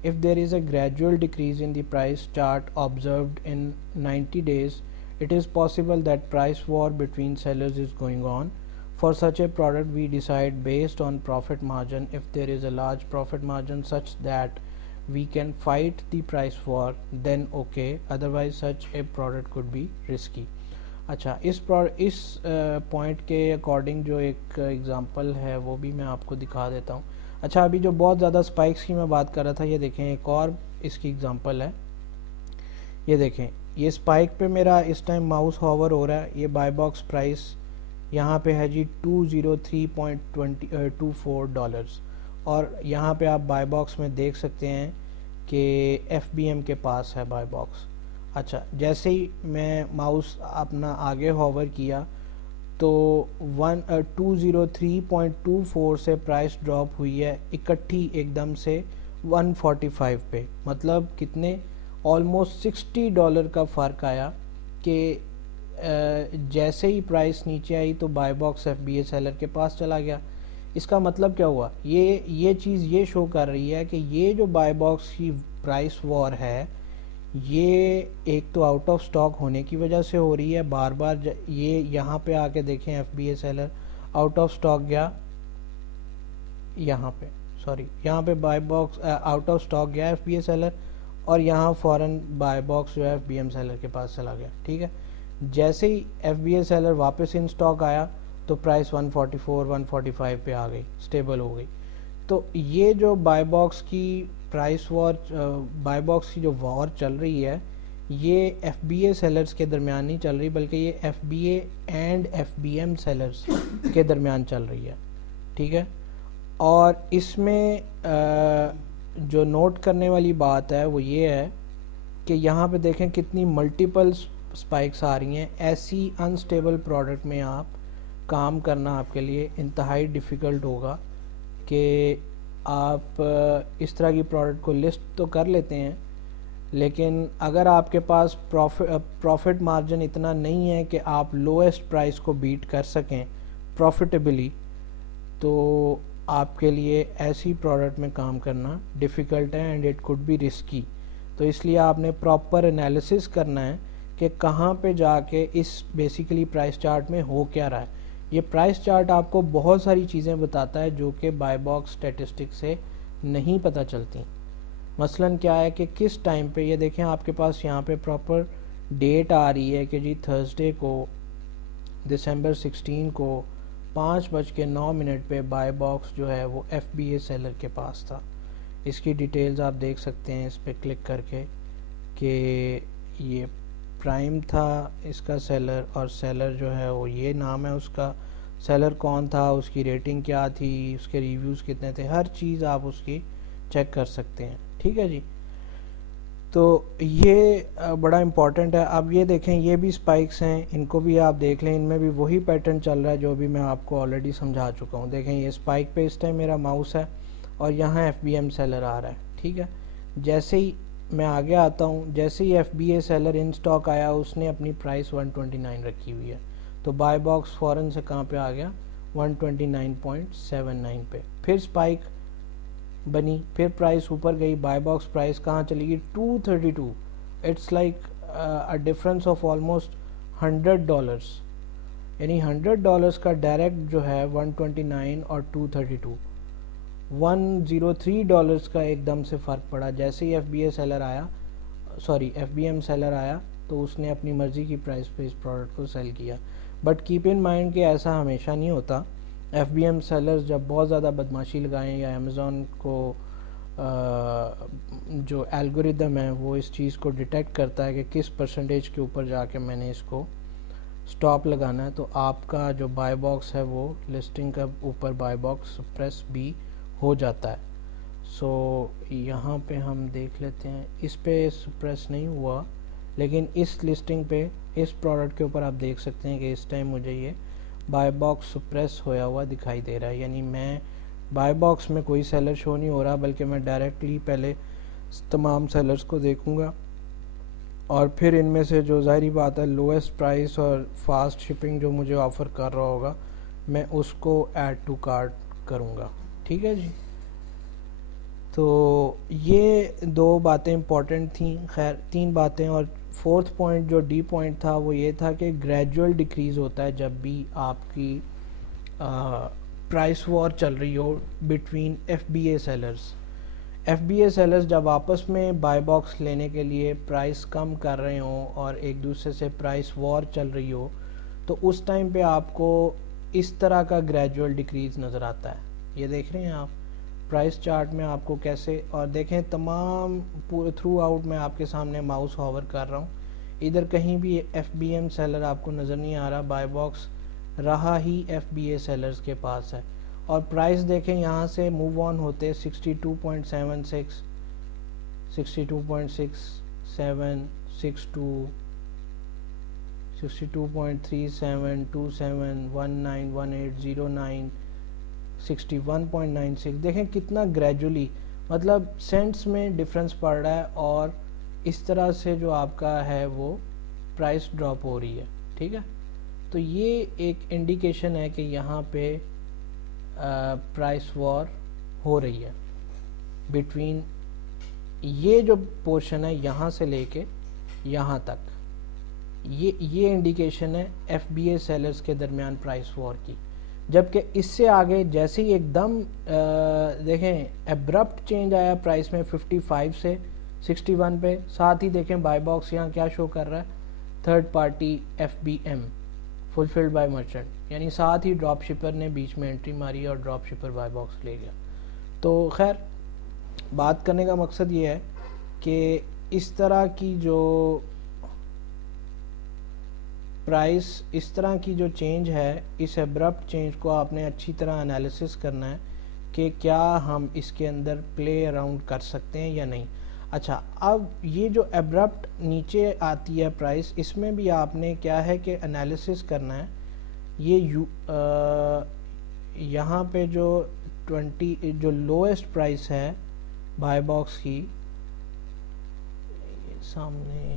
if there is a gradual decrease in the price chart observed in 90 days, it is possible that price war between sellers is going on. For such a product, we decide based on profit margin. If there is a large profit margin such that we can fight the price war, then okay, otherwise such a product could be risky. اچھا، اس point کے according جو ایک example ہے وہ بھی میں آپ کو دکھا دیتا ہوں۔ اچھا، ابھی جو بہت زیادہ سپائکس کی میں بات کر رہا تھا، یہ دیکھیں ایک اور اس کی ایگزامپل ہے۔ یہ دیکھیں، یہ سپائک پہ میرا اس ٹائم ماؤس ہوور ہو رہا ہے، یہ بائی باکس پرائس یہاں پہ ہے جی $203.24، اور یہاں پہ آپ بائی باکس میں دیکھ سکتے ہیں کہ ایف بی ایم کے پاس ہے بائی باکس۔ اچھا، جیسے ہی میں ماؤس اپنا آگے ہوور کیا تو 203.24 سے پرائس ڈراپ ہوئی ہے اکٹھی ایک دم سے 145 پہ، مطلب کتنے؟ آلموسٹ $60 کا فرق آیا کہ جیسے ہی پرائس نیچے آئی تو بائی باکس ایف بی اے سیلر کے پاس چلا گیا۔ اس کا مطلب کیا ہوا؟ یہ چیز یہ شو کر رہی ہے کہ یہ جو بائی باکس کی پرائس وار ہے، یہ ایک تو آؤٹ آف سٹاک ہونے کی وجہ سے ہو رہی ہے، بار بار یہ یہاں پہ آ کے دیکھیں F B a seller out of stock گیا، یہاں پہ buy box out of stock گیا ایف بی اے سیلر، اور یہاں فوراً بائی باکس جو ہے ایف بی ایم سیلر کے پاس چلا گیا، ٹھیک ہے۔ جیسے ہی ایف بی اے سیلر واپس ان سٹاک آیا تو پرائس 144-145 پہ آ گئی، سٹیبل ہو گئی۔ تو یہ جو بائی باکس کی پرائس وار، بائی باکس کی جو وار چل رہی ہے، یہ ایف بی اے سیلرز کے درمیان نہیں چل رہی، بلکہ یہ F B A and F B M sellers کے درمیان چل رہی ہے، ٹھیک ہے۔ اور اس میں جو نوٹ کرنے والی بات ہے وہ یہ ہے کہ یہاں پہ دیکھیں کتنی ملٹیپل سپائکس آ رہی ہیں. ایسی انسٹیبل پروڈکٹ میں آپ کام کرنا آپ کے لیے انتہائی ڈیفیکلٹ ہوگا کہ آپ اس طرح کی پروڈکٹ کو لسٹ تو کر لیتے ہیں لیکن اگر آپ کے پاس پروفٹ مارجن اتنا نہیں ہے کہ آپ لویسٹ پرائس کو بیٹ کر سکیں پروفٹیبلی، تو آپ کے لیے ایسی پروڈکٹ میں کام کرنا ڈیفیکلٹ ہے and it could be risky. تو اس لیے آپ نے پراپر انالیسس کرنا ہے کہ کہاں پہ جا کے اس بیسیکلی پرائس چارٹ میں ہو کیا رہا ہے. یہ پرائس چارٹ آپ کو بہت ساری چیزیں بتاتا ہے جو کہ بائی باکس اسٹیٹسٹک سے نہیں پتہ چلتی. مثلاً کیا ہے کہ کس ٹائم پہ، یہ دیکھیں آپ کے پاس یہاں پہ پراپر ڈیٹ آ رہی ہے کہ جی تھرسڈے کو دسمبر 16 کو 5:09 پہ بائی باکس جو ہے وہ ایف بی اے سیلر کے پاس تھا. اس کی ڈیٹیلز آپ دیکھ سکتے ہیں اس پہ کلک کر کے کہ یہ پرائم تھا اس کا سیلر، اور سیلر جو ہے وہ یہ نام ہے اس کا، سیلر کون تھا، اس کی ریٹنگ کیا تھی، اس کے ریویوز کتنے تھے، ہر چیز آپ اس کی چیک کر سکتے ہیں. ٹھیک ہے جی، تو یہ بڑا امپورٹنٹ ہے. اب یہ دیکھیں یہ بھی سپائکس ہیں، ان کو بھی آپ دیکھ لیں، ان میں بھی وہی پیٹرن چل رہا ہے جو بھی میں آپ کو آلریڈی سمجھا چکا ہوں. دیکھیں یہ سپائک پہ اس ٹائم میرا ماؤس ہے اور یہاں ایف بی ایم سیلر آ رہا ہے. ٹھیک ہے، جیسے ہی میں آگے آتا ہوں، جیسے ہی ایف بی اے سیلر ان سٹاک آیا اس نے اپنی پرائس 129 رکھی ہوئی ہے، تو بائی باکس فوراً سے کہاں پہ آ گیا 129.79 پہ. پھر سپائک بنی، پھر پرائس اوپر گئی، بائی باکس پرائس کہاں چلی گئی 232. It's like a difference of almost $100، یعنی $100 کا ڈائریکٹ جو ہے 129 اور 232، $103 کا ایک دم سے فرق پڑا. جیسے ہی ایف بی ایم سیلر آیا تو اس نے اپنی مرضی کی پرائس پہ اس پروڈکٹ کو سیل کیا. بٹ کیپ ان مائنڈ کہ ایسا ہمیشہ نہیں ہوتا. ایف بی ایم سیلرز جب بہت زیادہ بدماشی لگائیں یا امیزون کو جو الگوریدم ہے وہ اس چیز کو ڈیٹیکٹ کرتا ہے کہ کس پرسنٹیج کے اوپر جا کے میں نے اس کو سٹاپ لگانا ہے، تو آپ کا جو بائی باکس ہے وہ لسٹنگ کا اوپر بائی باکس سپریس بھی ہو جاتا ہے. سو یہاں پہ ہم دیکھ لیتے ہیں، اس پہ سپریس نہیں ہوا لیکن اس لسٹنگ پہ اس پروڈکٹ کے اوپر آپ دیکھ سکتے ہیں کہ اس ٹائم مجھے یہ بائی باکس سپریس ہویا ہوا دکھائی دے رہا ہے. یعنی میں بائی باکس میں کوئی سیلر شو نہیں ہو رہا بلکہ میں ڈائریکٹلی پہلے تمام سیلرز کو دیکھوں گا اور پھر ان میں سے جو ظاہری بات ہے لویسٹ پرائس اور فاسٹ شپنگ جو مجھے آفر کر رہا ہوگا میں اس کو ایڈ ٹو کارٹ کروں گا. ٹھیک ہے جی، تو یہ دو باتیں امپورٹنٹ تھیں. خیر 3 باتیں، اور فورتھ پوائنٹ جو ڈی پوائنٹ تھا وہ یہ تھا کہ گریجول ڈیکریز ہوتا ہے جب بھی آپ کی پرائس وار چل رہی ہو between F B A sellers. F B A sellers جب آپس میں بائی باکس لینے کے لیے پرائس کم کر رہے ہوں اور ایک دوسرے سے پرائس وار چل رہی ہو تو اس ٹائم پہ آپ کو اس طرح کا گریجول ڈیکریز نظر آتا ہے. یہ دیکھ رہے ہیں آپ پرائس چارٹ میں آپ کو کیسے، اور دیکھیں تمام تھرو آؤٹ میں آپ کے سامنے ماؤس ہوور کر رہا ہوں، ادھر کہیں بھی ایف بی ایم سیلر آپ کو نظر نہیں آ رہا، بائی باکس رہا ہی ایف بی اے سیلرز کے پاس ہے. اور پرائس دیکھیں یہاں سے موو آن ہوتے 62.76 62.67 62 62.37 27 19 18 09 61.96. دیکھیں کتنا گریجولی، مطلب سینٹس میں ڈفرنس پڑ رہا ہے اور اس طرح سے جو آپ کا ہے وہ پرائس ڈراپ ہو رہی ہے. ٹھیک ہے، تو یہ ایک انڈیکیشن ہے کہ یہاں پہ پرائس وار ہو رہی ہے بٹوین یہ جو پورشن ہے یہاں سے لے کے یہاں تک، یہ انڈیکیشن ہے ایف بی اے سیلرز کے درمیان پرائس وار کی. جبکہ اس سے آگے جیسے ہی ایک دم دیکھیں ایبرپٹ چینج آیا پرائس میں 55 سے 61 پہ، ساتھ ہی دیکھیں بائی باکس یہاں کیا شو کر رہا ہے third party F B M fulfilled by merchant, یعنی ساتھ ہی ڈراپ شپر نے بیچ میں انٹری ماری اور ڈراپ شپر بائی باکس لے گیا. تو خیر بات کرنے کا مقصد یہ ہے کہ اس طرح کی جو پرائس، اس طرح کی جو چینج ہے، اس ایبرپٹ چینج کو آپ نے اچھی طرح انالیسس کرنا ہے کہ کیا ہم اس کے اندر پلے اراؤنڈ کر سکتے ہیں یا نہیں. اچھا اب یہ جو ایبرپٹ نیچے آتی ہے پرائس, اس میں بھی آپ نے کیا ہے کہ انالیسس کرنا ہے. یہ یہاں پہ جو 20 جو لویسٹ پرائس ہے بائی باکس کی, سامنے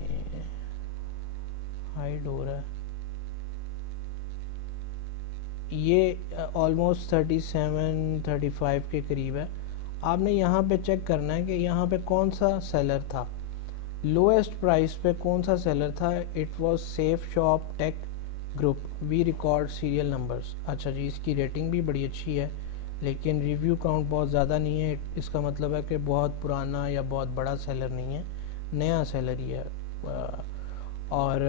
ہائیڈ ہو رہا ہے, یہ آلموسٹ 37-35 کے قریب ہے. آپ نے یہاں پہ چیک کرنا ہے کہ یہاں پہ کون سا سیلر تھا, لویسٹ پرائس پہ کون سا سیلر تھا. It was safe shop tech group, we record serial numbers. اچھا جی, اس کی ریٹنگ بھی بڑی اچھی ہے لیکن ریویو کاؤنٹ بہت زیادہ نہیں ہے. اس کا مطلب ہے کہ بہت پرانا یا بہت بڑا سیلر نہیں ہے, نیا سیلر ہی ہے. اور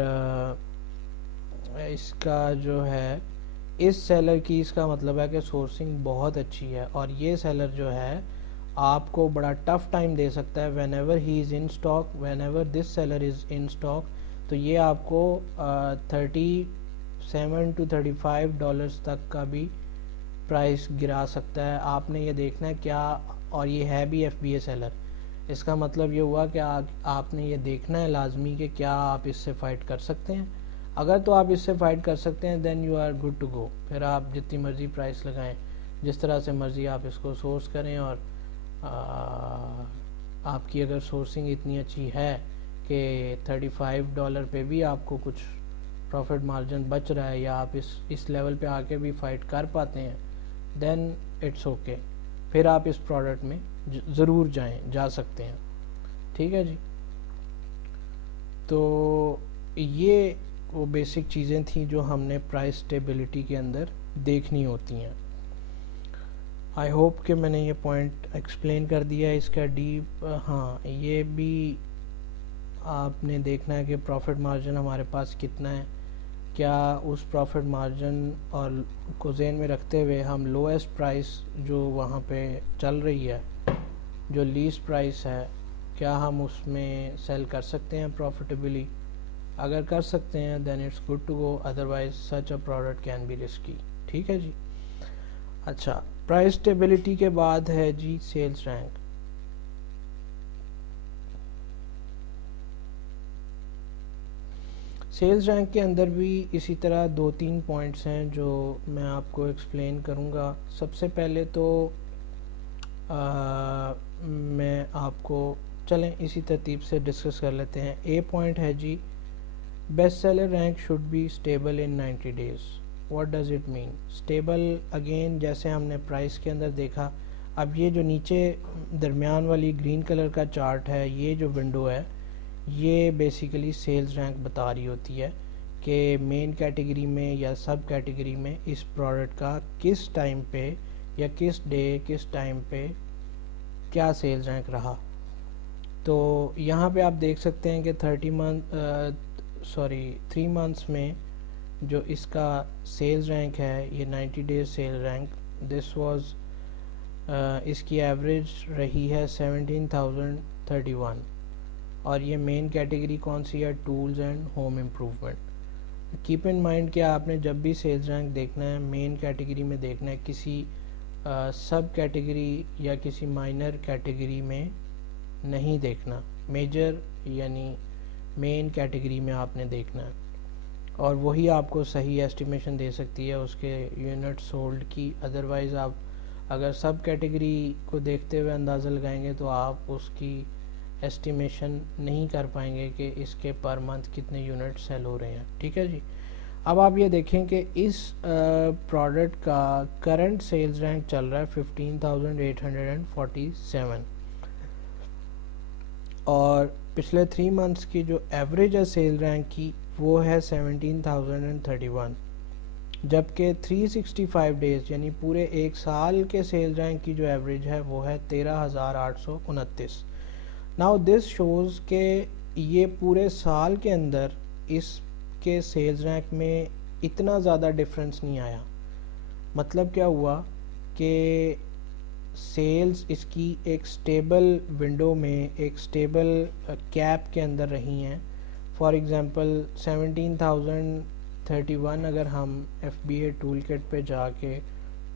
اس کا جو ہے اس سیلر کی, اس کا مطلب ہے کہ سورسنگ بہت اچھی ہے. اور یہ سیلر جو ہے آپ کو بڑا ٹف ٹائم دے سکتا ہے. When ever he is in stock, when ever this seller is in stock, تو یہ آپ کو $37 to $35 تک کا بھی پرائس گرا سکتا ہے. آپ نے یہ دیکھنا ہے کیا, اور یہ ہے بھی ایف بی اے سیلر. اس کا مطلب یہ ہوا کہ آپ نے یہ دیکھنا ہے لازمی کہ کیا آپ اس سے فائٹ کر سکتے ہیں. اگر تو آپ اس سے فائٹ کر سکتے ہیں then you are good to go. پھر آپ جتنی مرضی پرائس لگائیں, جس طرح سے مرضی آپ اس کو سورس کریں. اور آپ کی اگر سورسنگ اتنی اچھی ہے کہ $35 پہ بھی آپ کو کچھ پروفٹ مارجن بچ رہا ہے, یا آپ اس لیول پہ آ کے بھی فائٹ کر پاتے ہیں, دین اٹس اوکے. پھر آپ اس پروڈکٹ میں ضرور جا سکتے ہیں. ٹھیک ہے جی, تو یہ وہ بیسک چیزیں تھیں جو ہم نے پرائس اسٹیبلٹی کے اندر دیکھنی ہوتی ہیں. آئی ہوپ کہ میں نے یہ پوائنٹ ایکسپلین کر دیا ہے اس کا ڈیپ. ہاں, یہ بھی آپ نے دیکھنا ہے کہ پروفٹ مارجن ہمارے پاس کتنا ہے. کیا اس پروفٹ مارجن اور کو ذہن میں رکھتے ہوئے ہم لویسٹ پرائس جو وہاں پہ چل رہی ہے, جو لیسٹ پرائس ہے, کیا ہم اس میں سیل کر سکتے ہیں پروفیٹیبلی. اگر کر سکتے ہیں then it's good to go, otherwise such a product can be risky. ٹھیک ہے جی. اچھا, پرائس اسٹیبلٹی کے بعد ہے جی سیلز رینک. سیلز رینک کے اندر بھی اسی طرح 2-3 پوائنٹس ہیں جو میں آپ کو ایکسپلین کروں گا. سب سے پہلے تو میں آپ کو چلیں اسی ترتیب سے ڈسکس کر لیتے ہیں. اے پوائنٹ ہے جی, best seller rank should be stable in 90 days. What does it mean stable? Again جیسے ہم نے پرائس کے اندر دیکھا, اب یہ جو نیچے درمیان والی گرین کلر کا چارٹ ہے, یہ جو ونڈو ہے, یہ بیسیکلی سیلز رینک بتا رہی ہوتی ہے کہ مین کیٹیگری میں یا سب کیٹیگری میں اس پروڈکٹ کا کس ٹائم پہ یا کس ڈے کس ٹائم پہ کیا سیلز رینک رہا. تو یہاں پہ آپ دیکھ سکتے ہیں کہ 3 months میں جو اس کا سیلز رینک ہے, یہ 90 days sale rank, this was اس کی ایوریج رہی ہے 17,031. اور یہ مین کیٹیگری کون سی ہے؟ Tools and home improvement. Cap in mind کہ آپ نے جب بھی سیلز رینک دیکھنا ہے مین کیٹیگری میں دیکھنا ہے, کسی سب کیٹیگری یا کسی مائنر کیٹیگری میں نہیں دیکھنا. میجر یعنی مین کیٹیگری میں آپ نے دیکھنا ہے, اور وہی آپ کو صحیح ایسٹیمیشن دے سکتی ہے اس کے یونٹ سولڈ کی. ادروائز آپ اگر سب کیٹیگری کو دیکھتے ہوئے اندازہ لگائیں گے تو آپ اس کی ایسٹیمیشن نہیں کر پائیں گے کہ اس کے پر منتھ کتنے یونٹ سیل ہو رہے ہیں. ٹھیک ہے جی. اب آپ یہ دیکھیں کہ اس پروڈکٹ کا کرنٹ سیلز رینک چل رہا ہے 15,847, اور پچھلے 3 months کی جو ایوریج ہے سیل رینک کی وہ ہے 17,031, جبکہ 365 days یعنی پورے ایک سال کے سیل رینک کی جو ایوریج ہے وہ ہے 13,829. ناؤ دس شوز کہ یہ پورے سال کے اندر اس کے سیلز رینک میں اتنا زیادہ ڈفرینس نہیں آیا. مطلب کیا ہوا کہ سیلز اس کی ایک سٹیبل ونڈو میں, ایک سٹیبل کیپ کے اندر رہی ہیں. فار ایگزامپل 17,031 اگر ہم F B A tool kit پہ جا کے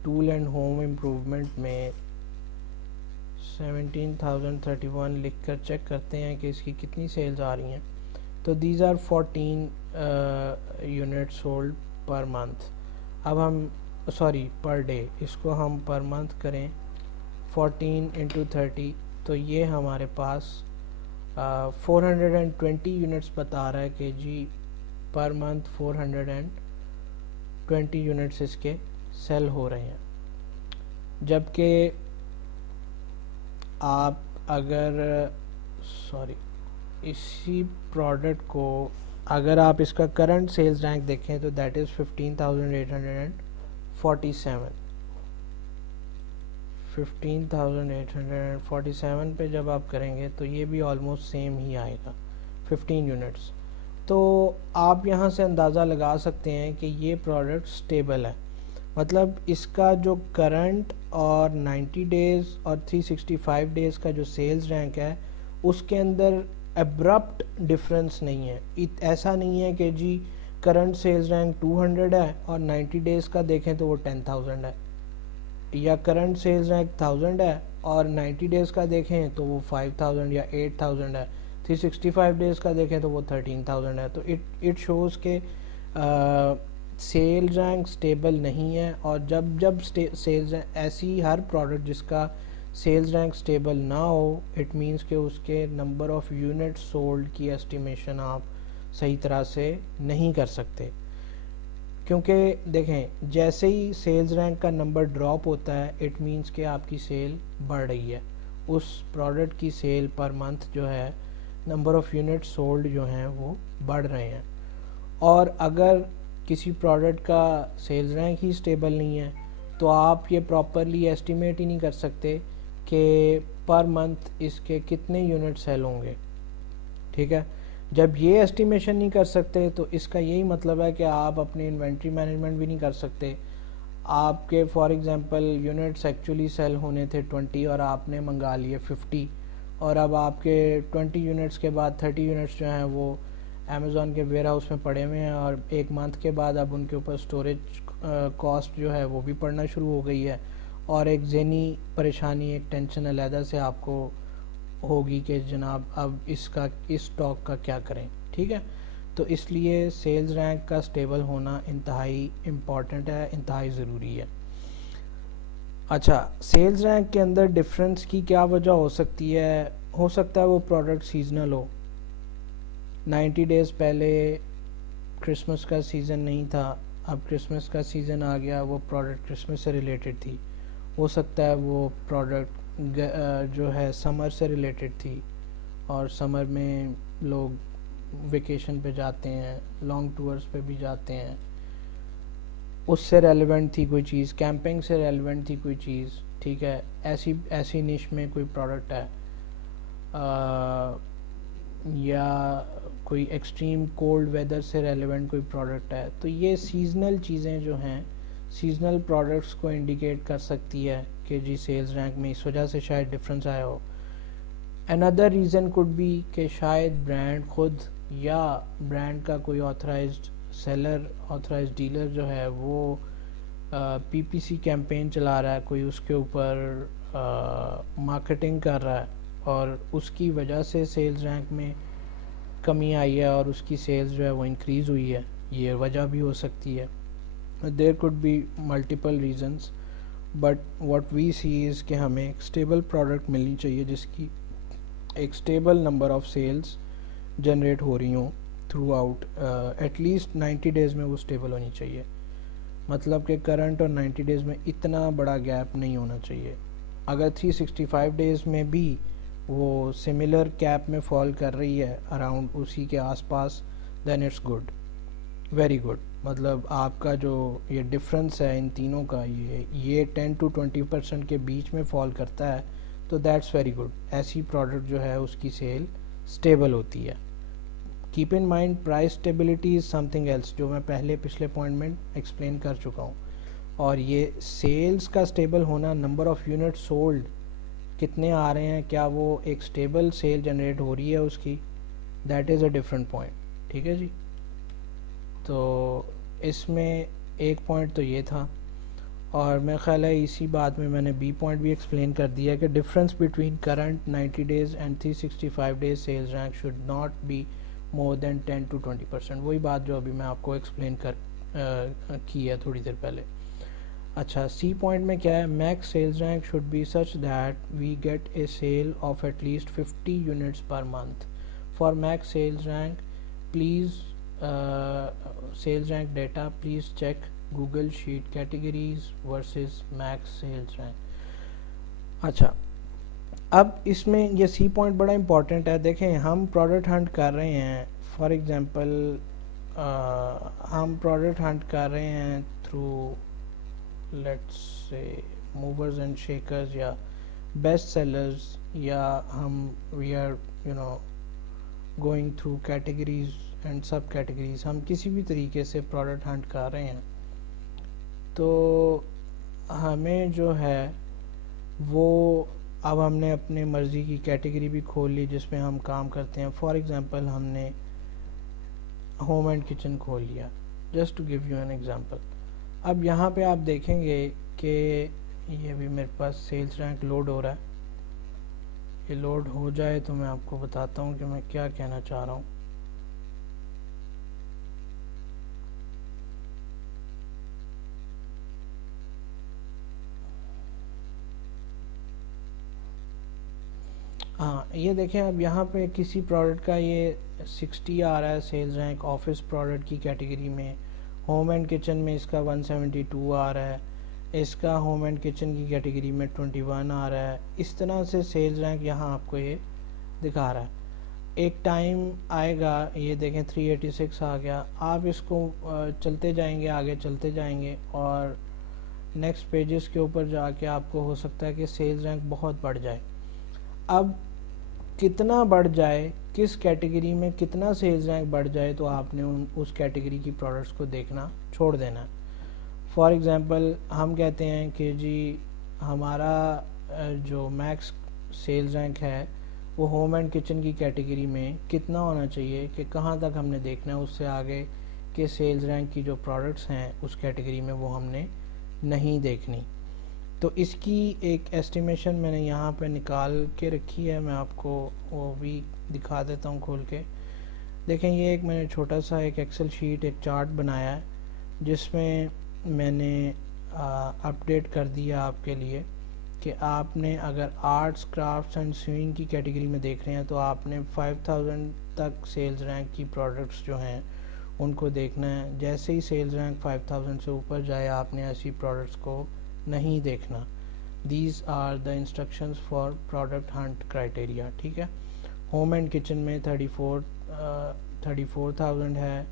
ٹول اینڈ ہوم امپروومنٹ میں 17,031 لکھ کر چیک کرتے ہیں کہ اس کی کتنی سیلز آ رہی ہیں. تو these are 14 unit sold per month. اب ہم پر ڈے، اس کو ہم پر منتھ کریں 14 انٹو 30 تو یہ ہمارے پاس 420 یونٹس بتا رہا ہے کہ جی پر منتھ 420 یونٹس اس کے سیل ہو رہے ہیں. جبکہ آپ اگر اسی پروڈکٹ کو اگر آپ اس کا کرنٹ سیلز رینک دیکھیں تو دیٹ از 15,847 پہ جب آپ کریں گے تو یہ بھی آلموسٹ سیم ہی آئے گا 15 یونٹس. تو آپ یہاں سے اندازہ لگا سکتے ہیں کہ یہ پروڈکٹ سٹیبل ہے. مطلب اس کا جو کرنٹ اور 90 ڈیز اور 365 ڈیز کا جو سیلز رینک ہے اس کے اندر ابرپٹ ڈفرنس نہیں ہے. ایسا نہیں ہے کہ جی کرنٹ سیلز رینک 200 ہے اور 90 ڈیز کا دیکھیں تو وہ 10,000 ہے، یا کرنٹ سیلز رینک 1000 ہے اور 90 ڈیز کا دیکھیں تو وہ 5000 یا 8000 ہے، 365 ڈیز کا دیکھیں تو وہ 13,000 ہے. تو اٹ شوز کہ سیل رینک سٹیبل نہیں ہے. اور جب سیلز ایسی ہر پروڈکٹ جس کا سیلز رینک سٹیبل نہ ہو، اٹ مینس کہ اس کے نمبر آف یونٹ سولڈ کی ایسٹیمیشن آپ صحیح طرح سے نہیں کر سکتے. کیونکہ دیکھیں جیسے ہی سیلز رینک کا نمبر ڈراپ ہوتا ہے اٹ مینس کہ آپ کی سیل بڑھ رہی ہے، اس پروڈکٹ کی سیل پر منتھ جو ہے نمبر آف یونٹ سولڈ جو ہیں وہ بڑھ رہے ہیں. اور اگر کسی پروڈکٹ کا سیلز رینک ہی سٹیبل نہیں ہے تو آپ یہ پراپرلی ایسٹیمیٹ ہی نہیں کر سکتے کہ پر منتھ اس کے کتنے یونٹ سیل ہوں گے. ٹھیک ہے، جب یہ ایسٹیمیشن نہیں کر سکتے تو اس کا یہی مطلب ہے کہ آپ اپنے انوینٹری مینجمنٹ بھی نہیں کر سکتے. آپ کے for example units actually sell ہونے تھے 20 اور آپ نے منگا لیے 50، اور اب آپ کے 20 یونٹس کے بعد 30 یونٹس جو ہیں وہ امیزون کے ویئر ہاؤس میں پڑے ہوئے ہیں، اور ایک منتھ کے بعد اب ان کے اوپر سٹوریج کاسٹ جو ہے وہ بھی پڑنا شروع ہو گئی ہے، اور ایک ذہنی پریشانی، ایک ٹینشن علیحدہ سے آپ کو ہوگی کہ جناب اب اس اسٹاک کا کیا کریں. ٹھیک ہے، تو اس لیے سیلز رینک کا سٹیبل ہونا انتہائی امپورٹنٹ ہے، انتہائی ضروری ہے. اچھا، سیلز رینک کے اندر ڈفرنس کی کیا وجہ ہو سکتی ہے؟ ہو سکتا ہے وہ پروڈکٹ سیزنل ہو. 90 ڈیز پہلے کرسمس کا سیزن نہیں تھا، اب کرسمس کا سیزن آ گیا، وہ پروڈکٹ کرسمس سے ریلیٹڈ تھی. ہو سکتا ہے وہ پروڈکٹ جو ہے سمر سے ریلیٹڈ تھی، اور سمر میں لوگ ویکیشن پہ جاتے ہیں، لانگ ٹورز پہ بھی جاتے ہیں، اس سے ریلیونٹ تھی کوئی چیز، کیمپنگ سے ریلیونٹ تھی کوئی چیز. ٹھیک ہے، ایسی نش میں کوئی پروڈکٹ ہے، یا کوئی ایکسٹریم کولڈ ویدر سے ریلیونٹ کوئی پروڈکٹ ہے. تو یہ سیزنل چیزیں جو ہیں، سیزنل پروڈکٹس کو انڈیکیٹ کر سکتی ہے کہ جی سیلز رینک میں اس وجہ سے شاید ڈفرینس آیا ہو. another ریزن could be کہ شاید برانڈ خود یا برانڈ کا کوئی آتھرائزڈ سیلر، آتھرائزڈ ڈیلر جو ہے وہ پی پی سی کیمپین چلا رہا ہے، کوئی اس کے اوپر مارکیٹنگ کر رہا ہے، اور اس کی وجہ سے سیلز رینک میں کمی آئی ہے اور اس کی سیلز جو ہے وہ انکریز ہوئی ہے. یہ وجہ بھی ہو سکتی ہے. There could be multiple reasons, but what we see is کہ ہمیں ایک اسٹیبل پروڈکٹ ملنی چاہیے جس کی ایک stable number of sales generate ہو رہی ہوں throughout, at least 90 days میں وہ اسٹیبل ہونی چاہیے. مطلب کہ کرنٹ اور 90 ڈیز میں اتنا بڑا گیپ نہیں ہونا چاہیے. اگر 365 ڈیز میں بھی وہ سملر کیپ میں فال کر رہی ہے اراؤنڈ اسی کے آس پاس، دین اٹس گڈ، ویری گڈ. مطلب آپ کا جو یہ ڈفرنس ہے ان تینوں کا، یہ 10 to 20% کے بیچ میں فال کرتا ہے تو دیٹس ویری گڈ. ایسی پروڈکٹ جو ہے اس کی سیل سٹیبل ہوتی ہے. Keep in mind price stability is something else, جو میں پچھلے پوائنٹ میں ایکسپلین کر چکا ہوں. اور یہ سیلز کا سٹیبل ہونا، نمبر آف یونٹ سولڈ کتنے آ رہے ہیں، کیا وہ ایک سٹیبل سیل جنریٹ ہو رہی ہے اس کی، that is a different point. ٹھیک ہے جی، تو اس میں ایک پوائنٹ تو یہ تھا. اور میرا خیال ہے اسی بات میں میں نے بی پوائنٹ بھی ایکسپلین کر دیا کہ difference between current 90 days and 365 days sales rank should not be more than 10 to 20%. وہی بات جو ابھی میں آپ کو ایکسپلین کی ہے تھوڑی دیر پہلے. اچھا سی پوائنٹ میں کیا ہے, max sales rank should be such that we get a sale of at least 50 units per month. For max sales rank please sales rank data please check Google sheet categories versus max sales rank. اچھا اب اس میں یہ سی point بڑا important ہے. دیکھیں ہم product hunt کر رہے ہیں, فار ایگزامپل ہم پروڈکٹ ہنٹ کر رہے ہیں through let's say movers and shakers یا بیسٹ سیلرز, یا ہم we are going through categories and sub categories. ہم کسی بھی طریقے سے پروڈکٹ ہنٹ کر رہے ہیں تو ہمیں جو ہے وہ اب ہم نے اپنے مرضی کی کیٹیگری بھی کھول لی جس میں ہم کام کرتے ہیں. فار ایگزامپل ہم نے ہوم اینڈ کچن کھول لیا, just to give you an example. اب یہاں پہ آپ دیکھیں گے کہ یہ بھی میرے پاس سیلز رینک لوڈ ہو رہا ہے. یہ لوڈ ہو جائے تو میں آپ کو بتاتا ہوں کہ میں کیا کہنا چاہ رہا ہوں. ہاں یہ دیکھیں اب یہاں پہ کسی پروڈکٹ کا یہ 60 آ رہا ہے سیلز رینک آفس پروڈکٹ کی کیٹیگری میں. ہوم اینڈ کچن میں اس کا 172 آ رہا ہے, اس کا ہوم اینڈ کچن کی کیٹیگری میں 21 آ رہا ہے. اس طرح سے سیلز رینک یہاں آپ کو یہ دکھا رہا ہے. ایک ٹائم آئے گا, یہ دیکھیں 386 آ گیا. آپ اس کو چلتے جائیں گے, آگے چلتے جائیں گے اور نیکسٹ پیجز کے اوپر جا کے آپ کو ہو سکتا ہے کہ سیلز رینک بہت بڑھ جائے. اب کتنا بڑھ جائے, کس کیٹیگری میں کتنا سیلز رینک بڑھ جائے تو آپ نے اس کیٹیگری کی پروڈکٹس کو دیکھنا چھوڑ دینا. فار ایگزامپل ہم کہتے ہیں کہ جی ہمارا جو میکس سیلز رینک ہے وہ ہوم اینڈ کچن کی کیٹیگری میں کتنا ہونا چاہیے, کہ کہاں تک ہم نے دیکھنا ہے, اس سے آگے کہ سیلز رینک کی جو پروڈکٹس ہیں اس کیٹیگری میں وہ ہم نے نہیں دیکھنی. تو اس کی ایک ایسٹیمیشن میں نے یہاں پہ نکال کے رکھی ہے, میں آپ کو وہ بھی دکھا دیتا ہوں کھول کے. دیکھیں یہ ایک میں نے چھوٹا سا ایک ایکسل شیٹ ایک چارٹ بنایا ہے جس میں میں نے اپڈیٹ کر دیا آپ کے لیے کہ آپ نے اگر آرٹس کرافٹس اینڈ سوئنگ کی کیٹیگری میں دیکھ رہے ہیں تو آپ نے 5000 تک سیلز رینک کی پروڈکٹس جو ہیں ان کو دیکھنا ہے. جیسے ہی سیلز رینک 5000 سے اوپر جائے آپ نے ایسی پروڈکٹس کو نہیں دیکھنا. These are the instructions for product hunt criteria. ٹھیک ہے, ہوم اینڈ کچن میں 34,000 ہے,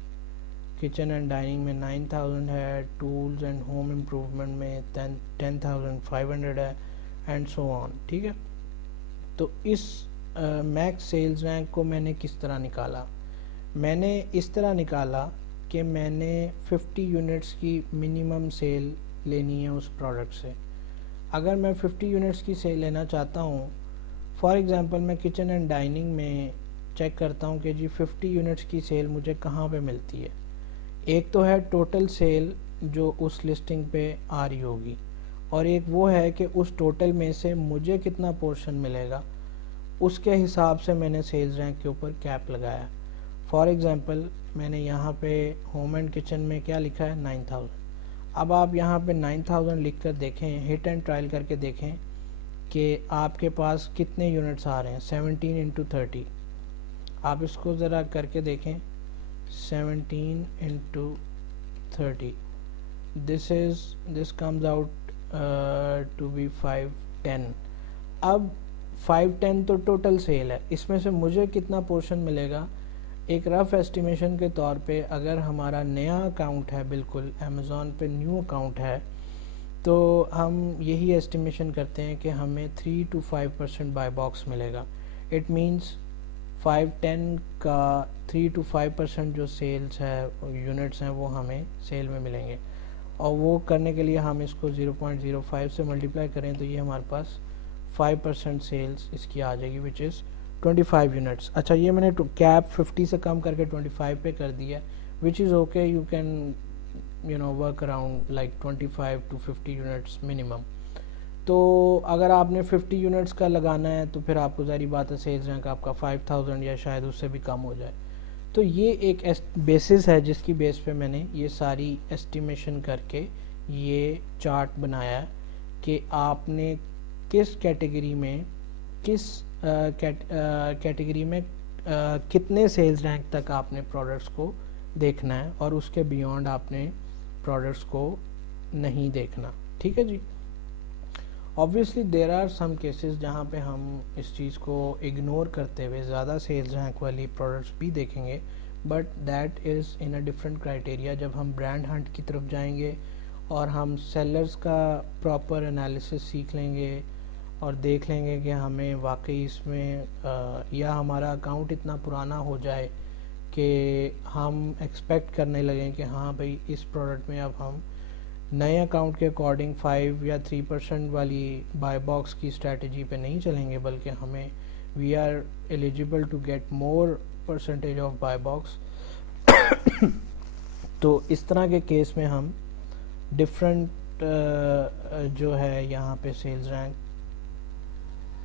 کچن اینڈ ڈائننگ میں 9,000 ہے, ٹولز اینڈ ہوم امپروومنٹ میں 10,500 ہے, اینڈ سو آن. ٹھیک ہے, تو اس میکس سیلز رینک کو میں نے کس طرح نکالا. میں نے اس طرح نکالا کہ میں نے 50 یونٹس کی منیمم سیل لینی ہے اس پروڈکٹ سے. اگر میں 50 یونٹس کی سیل لینا چاہتا ہوں, فار ایگزامپل میں کچن اینڈ ڈائننگ میں چیک کرتا ہوں کہ جی 50 یونٹس کی سیل مجھے کہاں پہ ملتی ہے. ایک تو ہے ٹوٹل سیل جو اس لسٹنگ پہ آ رہی ہوگی, اور ایک وہ ہے کہ اس ٹوٹل میں سے مجھے کتنا پورشن ملے گا, اس کے حساب سے میں نے سیلز رینک کے اوپر کیپ لگایا. فار ایگزامپل میں نے یہاں پہ ہوم اینڈ کچن میں کیا لکھا ہے 9,000. اب آپ یہاں پہ 9,000 لکھ کر دیکھیں, ہٹ اینڈ ٹرائل کر کے دیکھیں کہ آپ کے پاس کتنے یونٹس آ رہے ہیں. 17 into 30, آپ اس کو ذرا کر کے دیکھیں. 17 into 30, this comes out to be 510. اب 510 تو ٹوٹل سیل ہے, اس میں سے مجھے کتنا پورشن ملے گا. ایک رف ایسٹیمیشن کے طور پہ اگر ہمارا نیا اکاؤنٹ ہے, بالکل امیزون پہ نیو اکاؤنٹ ہے, تو ہم یہی ایسٹیمیشن کرتے ہیں کہ ہمیں 3 to 5% بائی باکس ملے گا. اٹ مینس 510 کا 3 to 5% جو سیلز ہے یونٹس ہیں وہ ہمیں سیل میں ملیں گے, اور وہ کرنے کے لیے ہم اس کو 0.05 سے ملٹیپلائی کریں تو یہ ہمارے پاس 5% سیلز اس کی آ جائے گی, وچ از 25 یونٹس. اچھا یہ میں نے کیپ 50 سے کم کر کے 25 پہ کر دیا, which is okay. You can work around like 25 to 50 units minimum. تو اگر آپ نے 50 یونٹس کا لگانا ہے تو پھر آپ کو ظاہری بات ہے سیلز رینک آپ کا 5000 یا شاید اس سے بھی کم ہو جائے. تو یہ ایک بیسس ہے جس کی بیس پہ میں نے یہ ساری ایسٹیمیشن کر کے یہ چارٹ بنایا ہے کہ آپ نے کس کیٹیگری میں کتنے سیلز رینک تک آپ نے پروڈکٹس کو دیکھنا ہے اور اس کے بیونڈ آپ نے پروڈکٹس کو نہیں دیکھنا. ٹھیک ہے جی. obviously there are some cases جہاں پہ ہم اس چیز کو اگنور کرتے ہوئے زیادہ سیلز رینک والی پروڈکٹس بھی دیکھیں گے, but that is in a different criteria. جب ہم برانڈ ہنٹ کی طرف جائیں گے اور ہم سیلرز کا پراپر انالیسس سیکھ لیں گے اور دیکھ لیں گے کہ ہمیں واقعی اس میں یا ہمارا اکاؤنٹ اتنا پرانا ہو جائے کہ ہم ایکسپیکٹ کرنے لگیں کہ ہاں بھئی اس پروڈکٹ میں اب ہم نئے اکاؤنٹ کے اکارڈنگ 5 یا 3% والی بائی باکس کی اسٹریٹجی پہ نہیں چلیں گے, بلکہ ہمیں we are eligible to get more percentage of buy box. تو اس طرح کے کیس میں ہم ڈفرینٹ جو ہے یہاں پہ سیلز رینک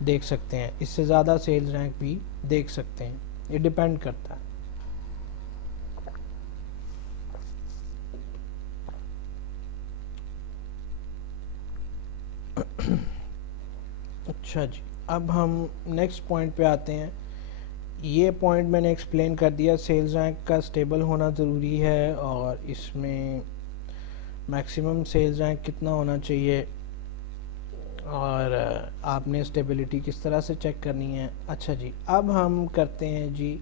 دیکھ سکتے ہیں, اس سے زیادہ سیلز رینک بھی دیکھ سکتے ہیں, یہ ڈیپینڈ کرتا ہے. اچھا جی, اب ہم نیکسٹ پوائنٹ پہ آتے ہیں. یہ پوائنٹ میں نے ایکسپلین کر دیا, سیلز رینک کا اسٹیبل ہونا ضروری ہے اور اس میں میکسیمم سیلز رینک کتنا ہونا چاہیے اور آپ نے اسٹیبلٹی کس طرح سے چیک کرنی ہے. اچھا جی, اب ہم کرتے ہیں جی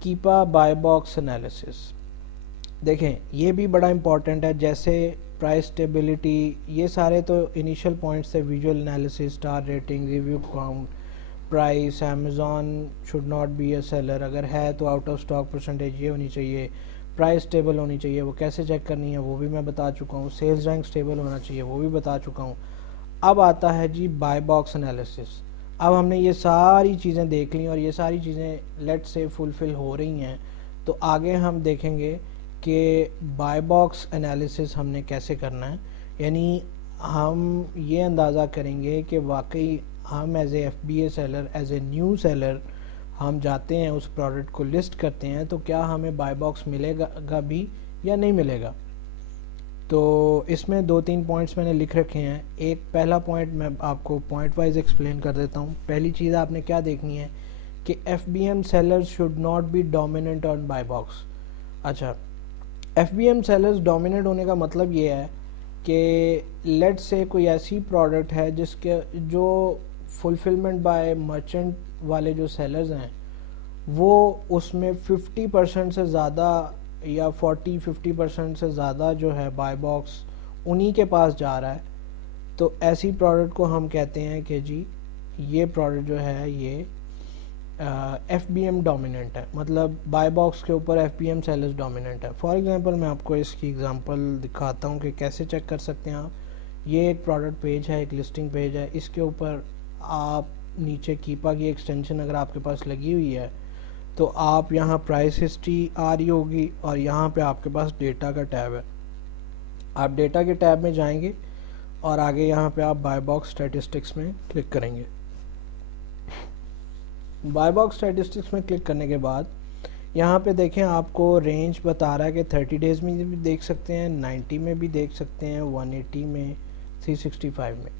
کیپا بائی باکس انالیسس. دیکھیں یہ بھی بڑا امپورٹنٹ ہے, جیسے پرائس اسٹیبلٹی, یہ سارے تو انیشیل پوائنٹس ہے. Visual analysis, star rating, review count, price, Amazon should not be a seller, اگر ہے تو آؤٹ آف اسٹاک پرسنٹیج یہ ہونی چاہیے, پرائس اسٹیبل ہونی چاہیے, وہ کیسے چیک کرنی ہے وہ بھی میں بتا چکا ہوں, سیلز رینک اسٹیبل ہونا چاہیے وہ بھی بتا چکا ہوں. اب آتا ہے جی بائی باکس انالیسس. اب ہم نے یہ ساری چیزیں دیکھ لیں اور یہ ساری چیزیں لیٹ سے فلفل ہو رہی ہیں, تو آگے ہم دیکھیں گے کہ بائی باکس انالیسس ہم نے کیسے کرنا ہے. یعنی ہم یہ اندازہ کریں گے کہ واقعی ہم as a F B a seller, as a new seller ہم جاتے ہیں اس پروڈکٹ کو لسٹ کرتے ہیں, تو کیا ہمیں بائی باکس ملے گا بھی یا نہیں ملے گا. تو اس میں 2-3 پوائنٹس میں نے لکھ رکھے ہیں. ایک پہلا پوائنٹ میں آپ کو پوائنٹ وائز ایکسپلین کر دیتا ہوں. پہلی چیز آپ نے کیا دیکھنی ہے کہ F B M sellers should not be dominant on buy box. اچھا, F B M sellers dominant ہونے کا مطلب یہ ہے کہ لیٹ سے کوئی ایسی پروڈکٹ ہے جس کے جو فلفلمنٹ بائی مرچنٹ والے جو سیلرز ہیں وہ اس میں 50% سے زیادہ یا 40-50% سے زیادہ جو ہے بائی باکس انہی کے پاس جا رہا ہے, تو ایسی پروڈکٹ کو ہم کہتے ہیں کہ جی یہ پروڈکٹ جو ہے یہ ایف بی ایم ڈومیننٹ ہے, مطلب بائی باکس کے اوپر F B M sellers dominant ہے. فار ایگزامپل میں آپ کو اس کی ایگزامپل دکھاتا ہوں کہ کیسے چیک کر سکتے ہیں آپ. یہ ایک پروڈکٹ پیج ہے, ایک لسٹنگ پیج ہے, اس کے اوپر آپ نیچے کیپا کی ایکسٹینشن اگر آپ کے پاس لگی ہوئی ہے تو آپ یہاں پرائس ہسٹری آ رہی ہوگی اور یہاں پہ آپ کے پاس ڈیٹا کا ٹیب ہے. آپ ڈیٹا کے ٹیب میں جائیں گے اور آگے یہاں پہ آپ بائی باکس اسٹیٹسٹکس میں کلک کریں گے. بائی باکس اسٹیٹسٹکس میں کلک کرنے کے بعد یہاں پہ دیکھیں آپ کو رینج بتا رہا ہے کہ 30 ڈیز میں بھی دیکھ سکتے ہیں, 90 میں بھی دیکھ سکتے ہیں, 180 میں, 365 میں.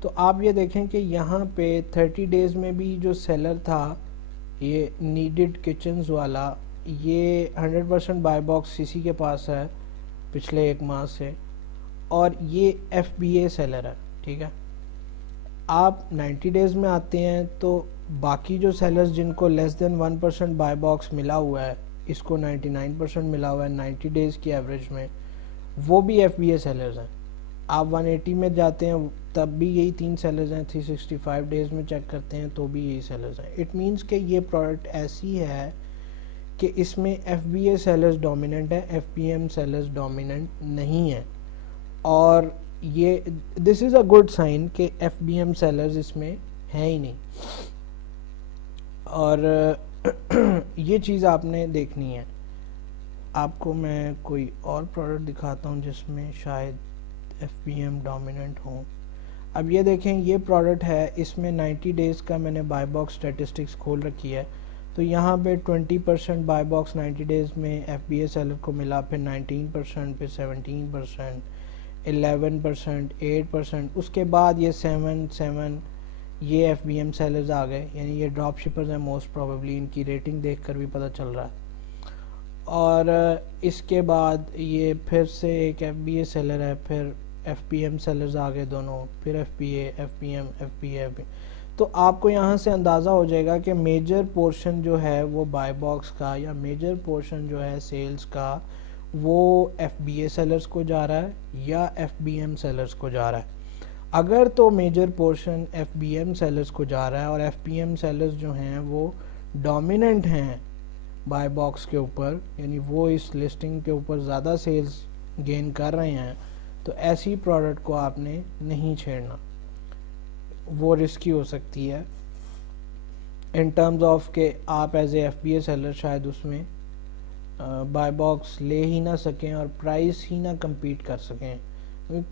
تو آپ یہ دیکھیں کہ یہاں پہ 30 ڈیز میں بھی جو سیلر تھا یہ نیڈڈ کچنز والا, یہ 100% بائی باکس اسی کے پاس ہے پچھلے 1 ماہ سے, اور یہ ایف بی اے سیلر ہے. ٹھیک ہے, آپ 90 ڈیز میں آتے ہیں تو باقی جو سیلرز جن کو لیس دین 1% بائی باکس ملا ہوا ہے, اس کو 99% ملا ہوا ہے 90 ڈیز کی ایوریج میں, وہ بھی ایف بی اے سیلرز ہیں. آپ 180 میں جاتے ہیں تب بھی یہی 3 سیلرز ہیں, 365 ڈیز میں چیک کرتے ہیں تو بھی یہی سیلرز ہیں. اٹ مینس کہ یہ پروڈکٹ ایسی ہے کہ اس میں F B A sellers dominant ہے, F B M sellers dominant نہیں ہیں. اور یہ this is a good sign کہ ایف بی ایم سیلرز اس میں ہیں ہی نہیں. اور یہ چیز آپ نے دیکھنی ہے. آپ کو میں کوئی اور پروڈکٹ دکھاتا ہوں جس میں شاید ایف بی ایم ڈومیننٹ ہوں. اب یہ دیکھیں یہ پروڈکٹ ہے, اس میں 90 ڈیز کا میں نے بائی باکس اسٹیٹسٹکس کھول رکھی ہے. تو یہاں پہ 20% بائی باکس 90 ڈیز میں ایف بی اے سیلر کو ملا, پھر 19%, پھر 17%, 11%, 8%, اس کے بعد یہ 7 یہ ایف بی ایم سیلرز آ گئے, یعنی یہ ڈراپ شپرز ہیں موسٹ پروبیبلی, ان کی ریٹنگ دیکھ کر بھی پتہ چل رہا ہے. اور اس کے بعد یہ پھر سے ایک ایف بی اے سیلر ہے, پھر ایف پی ایم سیلرز آ گئے دونوں, پھر F P A, F P M, F P A. تو آپ کو یہاں سے اندازہ ہو جائے گا کہ میجر پورشن جو ہے وہ بائی باکس کا, یا میجر پورشن جو ہے سیلز کا, وہ ایف بی اے سیلرز کو جا رہا ہے یا ایف بی ایم سیلرز کو جا رہا ہے. اگر تو major portion F B M sellers کو جا رہا ہے اور ایف بی ایم سیلرز جو ہیں وہ ڈومیننٹ ہیں بائی باکس کے اوپر, یعنی وہ اس لسٹنگ کے اوپر زیادہ سیلز گین کر رہے ہیں, تو ایسی پروڈکٹ کو آپ نے نہیں چھیڑنا, وہ رسکی ہو سکتی ہے ان ٹرمز آف کہ آپ as a F B a seller شاید اس میں بائی باکس لے ہی نہ سکیں اور پرائس ہی نہ کمپیٹ کر سکیں,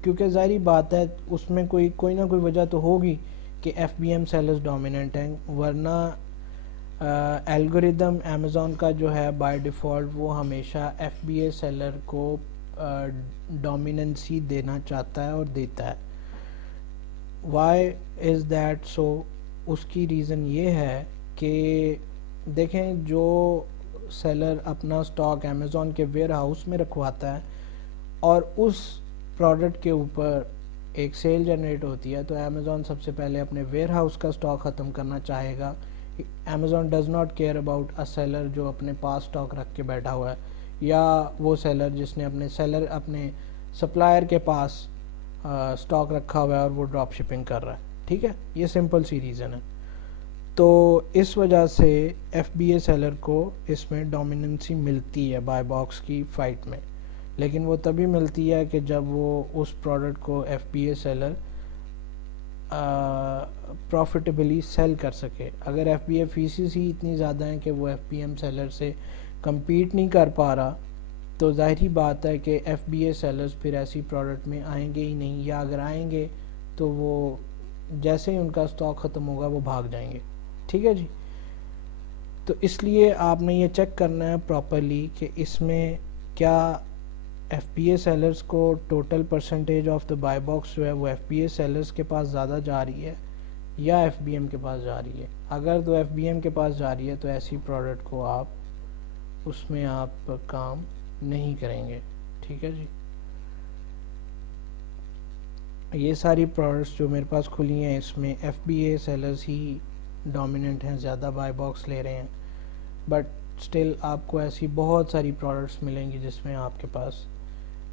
کیونکہ ظاہری بات ہے اس میں کوئی نہ کوئی وجہ تو ہوگی کہ F B M sellers dominant ہیں, ورنہ الگوریدم امیزون کا جو ہے بائی ڈیفالٹ وہ ہمیشہ ایف بی اے سیلر کو ڈومیننسی دینا چاہتا ہے اور دیتا ہے. Y is that so? اس کی ریزن یہ ہے کہ دیکھیں جو سیلر اپنا سٹاک امیزون کے ویئر ہاؤس میں رکھواتا ہے اور اس پروڈکٹ کے اوپر ایک سیل جنریٹ ہوتی ہے, تو امیزون سب سے پہلے اپنے ویئر ہاؤس کا سٹاک ختم کرنا چاہے گا. Amazon does not care about a seller جو اپنے پاس سٹاک رکھ کے بیٹھا ہوا ہے, یا وہ سیلر جس نے اپنے سپلائر کے پاس سٹاک رکھا ہوا ہے اور وہ ڈراپ شپنگ کر رہا ہے. ٹھیک ہے, یہ سمپل سی ریزن ہے. تو اس وجہ سے ایف بی اے سیلر کو اس میں ڈومیننسی ملتی ہے بائی باکس کی فائٹ میں, لیکن وہ تبھی ملتی ہے کہ جب وہ اس پروڈکٹ کو ایف بی اے سیلر پروفیٹیبلی سیل کر سکے. اگر ایف بی اے فیسز ہی اتنی زیادہ ہیں کہ وہ ایف بی ایم سیلر سے کمپیٹ نہیں کر پا رہا, تو ظاہری بات ہے کہ ایف بی اے سیلرز پھر ایسی پروڈکٹ میں آئیں گے ہی نہیں, یا اگر آئیں گے تو وہ جیسے ہی ان کا سٹاک ختم ہوگا وہ بھاگ جائیں گے. ٹھیک ہے جی, تو اس لیے آپ نے یہ چیک کرنا ہے پراپرلی کہ اس میں کیا ایف بی اے سیلرز کو total percentage of the buy box جو ہے وہ ایف بی اے سیلرز کے پاس زیادہ جا رہی ہے یا ایف بی ایم کے پاس جا رہی ہے. اگر تو ایف بی ایم کے پاس جا رہی ہے تو ایسی پروڈکٹ کو اس میں آپ کام نہیں کریں گے. ٹھیک ہے جی, یہ ساری پروڈکٹس جو میرے پاس کھلی ہیں اس میں F B A sellers he dominant ہیں, زیادہ بائی باکس لے رہے ہیں, بٹ سٹل آپ کو ایسی بہت ساری پروڈکٹس ملیں گی جس میں آپ کے پاس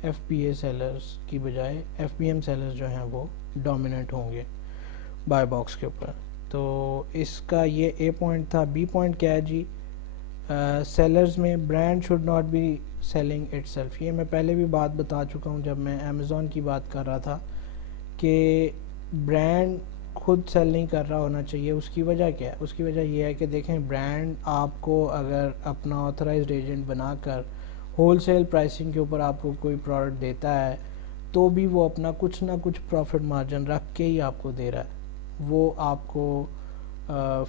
ایف بی اے سیلرز کی بجائے ایف بی ایم سیلرز جو ہیں وہ ڈومیننٹ ہوں گے بائی باکس کے اوپر. تو اس کا یہ اے پوائنٹ تھا. بی پوائنٹ کیا ہے جی؟ سیلرز میں brand should not be selling itself. یہ میں پہلے بھی بات بتا چکا ہوں جب میں امیزون کی بات کر رہا تھا کہ برانڈ خود سیل نہیں کر رہا ہونا چاہیے. اس کی وجہ کیا ہے؟ اس کی وجہ یہ ہے کہ دیکھیں برانڈ آپ کو اگر اپنا آتھرائزڈ ایجنٹ بنا کر ہول سیل پرائسنگ کے اوپر آپ کو کوئی پروڈکٹ دیتا ہے تو بھی وہ اپنا کچھ نہ کچھ پروفٹ مارجن رکھ کے ہی آپ کو دے رہا ہے. وہ آپ کو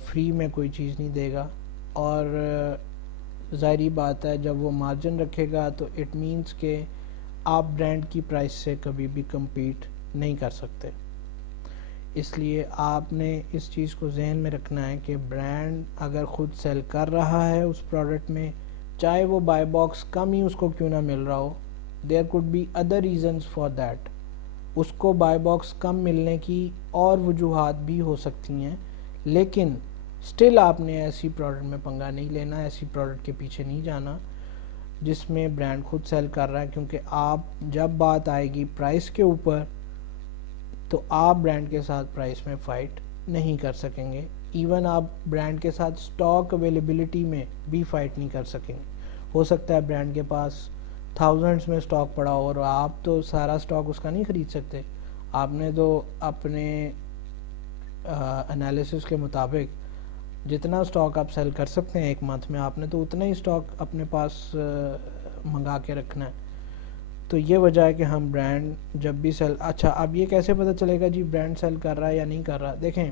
فری میں کوئی چیز نہیں دے گا, اور ظاہری بات ہے جب وہ مارجن رکھے گا تو اٹ مینس کہ آپ برانڈ کی پرائس سے کبھی بھی کمپیٹ نہیں کر سکتے. اس لیے آپ نے اس چیز کو ذہن میں رکھنا ہے کہ برانڈ اگر خود سیل کر رہا ہے اس پروڈکٹ میں, چاہے وہ بائی باکس کم ہی اس کو کیوں نہ مل رہا ہو, there could be other reasons for that. اس کو بائی باکس کم ملنے کی اور وجوہات بھی ہو سکتی ہیں, لیکن سٹل آپ نے ایسی پروڈکٹ میں پنگا نہیں لینا, ایسی پروڈکٹ کے پیچھے نہیں جانا جس میں برانڈ خود سیل کر رہا ہے, کیونکہ آپ جب بات آئے گی پرائس کے اوپر تو آپ برانڈ کے ساتھ پرائس میں فائٹ نہیں کر سکیں گے. ایون آپ برانڈ کے ساتھ سٹاک اویلیبلٹی میں بھی فائٹ نہیں کر سکیں گے. ہو سکتا ہے برانڈ کے پاس تھاؤزنڈس میں سٹاک پڑا ہو اور آپ تو سارا سٹاک اس کا نہیں خرید سکتے. آپ نے تو اپنے انالیسس کے مطابق جتنا سٹاک آپ سیل کر سکتے ہیں ایک منتھ میں, آپ نے تو اتنا ہی سٹاک اپنے پاس منگا کے رکھنا ہے. تو یہ وجہ ہے کہ ہم برانڈ جب بھی سیل. اچھا اب یہ کیسے پتہ چلے گا جی برانڈ سیل کر رہا ہے یا نہیں کر رہا؟ دیکھیں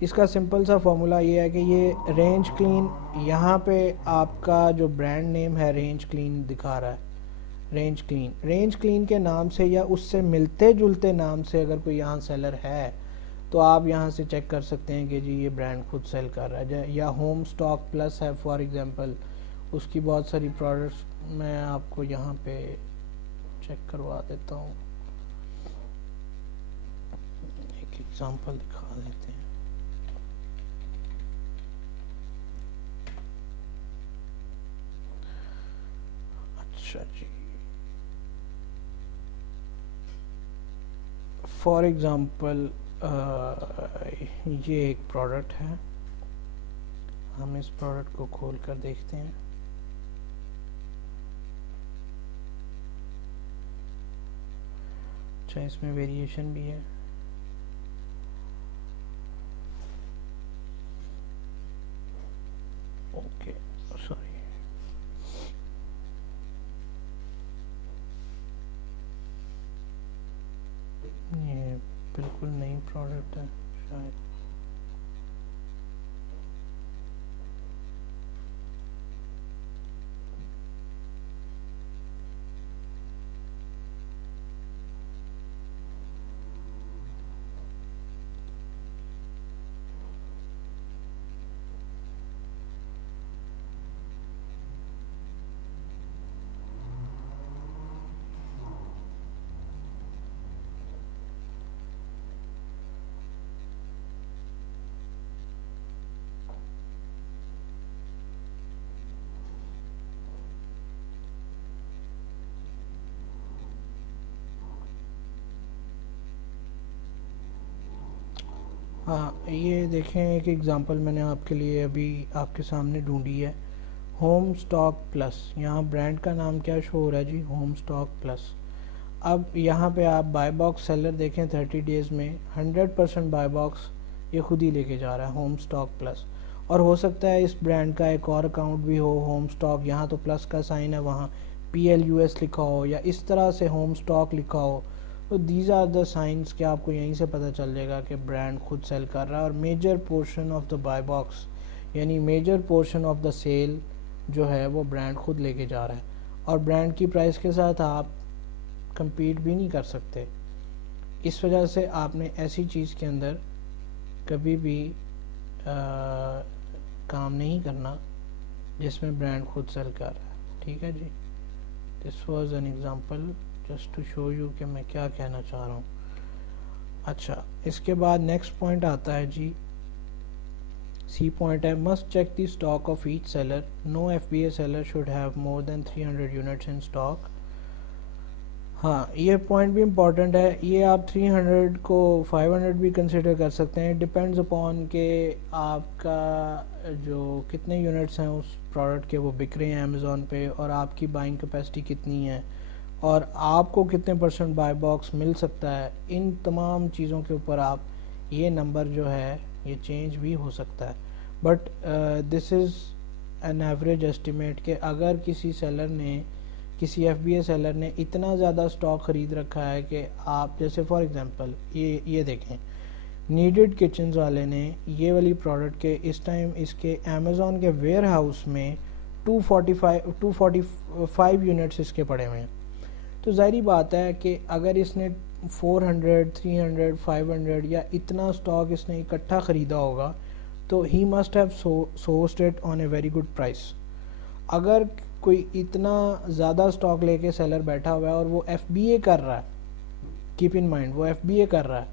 اس کا سمپل سا فارمولا یہ ہے کہ یہ رینج کلین، یہاں پہ آپ کا جو برانڈ نیم ہے رینج کلین دکھا رہا ہے. رینج کلین کے نام سے یا اس سے ملتے جلتے نام سے اگر کوئی یہاں سیلر ہے تو آپ یہاں سے چیک کر سکتے ہیں کہ جی یہ برانڈ خود سیل کر رہا ہے. یا ہوم سٹاک پلس ہے فار ایگزامپل، اس کی بہت ساری پروڈکٹس میں آپ کو یہاں پہ چیک کروا دیتا ہوں، ایک ایگزامپل دکھا دیتے ہیں. اچھا جی فار ایگزامپل یہ ایک پروڈکٹ ہے، ہم اس پروڈکٹ کو کھول کر دیکھتے ہیں. اچھا اس میں ویریشن بھی ہے. اوکے سوری، یہ بالکل نئی پروڈکٹ ہے شاید. ہاں یہ دیکھیں ایک ایگزامپل میں نے آپ کے لیے ابھی آپ کے سامنے ڈھونڈی ہے، ہوم سٹاک پلس. یہاں برانڈ کا نام کیا شو ہو رہا ہے جی؟ Home stock plus. اب یہاں پہ آپ بائی باکس سیلر دیکھیں 30 ڈیز میں 100% بائی باکس یہ خود ہی لے کے جا رہا ہے ہوم سٹاک پلس. اور ہو سکتا ہے اس برانڈ کا ایک اور اکاؤنٹ بھی ہو ہوم سٹاک، یہاں تو پلس کا سائن ہے، وہاں PLUS لکھا ہو یا اس طرح سے ہوم سٹاک لکھا ہو. تو دیز آر دا سائنس کہ آپ کو یہیں سے پتہ چل جائے گا کہ برانڈ خود سیل کر رہا ہے. اور major portion of the buy box یعنی major portion of the sale جو ہے وہ برانڈ خود لے کے جا رہا ہے. اور برانڈ کی پرائس کے ساتھ آپ کمپیٹ بھی نہیں کر سکتے. اس وجہ سے آپ نے ایسی چیز کے اندر کبھی بھی کام نہیں کرنا جس میں برانڈ خود سیل کر رہا ہے. ٹھیک ہے جی، this was an example just to show you کہ میں کیا کہنا چاہ رہا ہوں. اچھا اس کے بعد نیکسٹ پوائنٹ آتا ہے جی، سی پوائنٹ ہے must check the stock of each seller. No FBA seller should have more than 300 units in stock. ہاں یہ پوائنٹ بھی امپورٹنٹ ہے. یہ آپ 300 کو 500 بھی کنسیڈر کر سکتے ہیں، ڈپینڈز اپون کہ آپ کا جو کتنے یونٹس ہیں اس پروڈکٹ کے وہ بک رہے ہیں امیزون پہ، اور آپ کی بائنگ کیپیسٹی کتنی ہے، اور آپ کو کتنے % بائی باکس مل سکتا ہے. ان تمام چیزوں کے اوپر آپ یہ نمبر جو ہے یہ چینج بھی ہو سکتا ہے. But this is an average estimate کہ اگر کسی سیلر نے کسی FBA سیلر نے اتنا زیادہ سٹاک خرید رکھا ہے کہ آپ جیسے فار ایگزامپل یہ دیکھیں نیڈڈ کچنز والے نے یہ والی پروڈکٹ کے اس ٹائم اس کے امیزون کے ویئر ہاؤس میں 245 یونٹس اس کے پڑے ہوئے ہیں. تو ظاہری بات ہے کہ اگر اس نے 400 300 500 یا اتنا سٹاک اس نے اکٹھا خریدا ہوگا تو he must have sourced it on a very good price. اگر کوئی اتنا زیادہ سٹاک لے کے سیلر بیٹھا ہوا ہے اور وہ FBA کر رہا ہے، کیپ ان مائنڈ وہ FBA کر رہا ہے،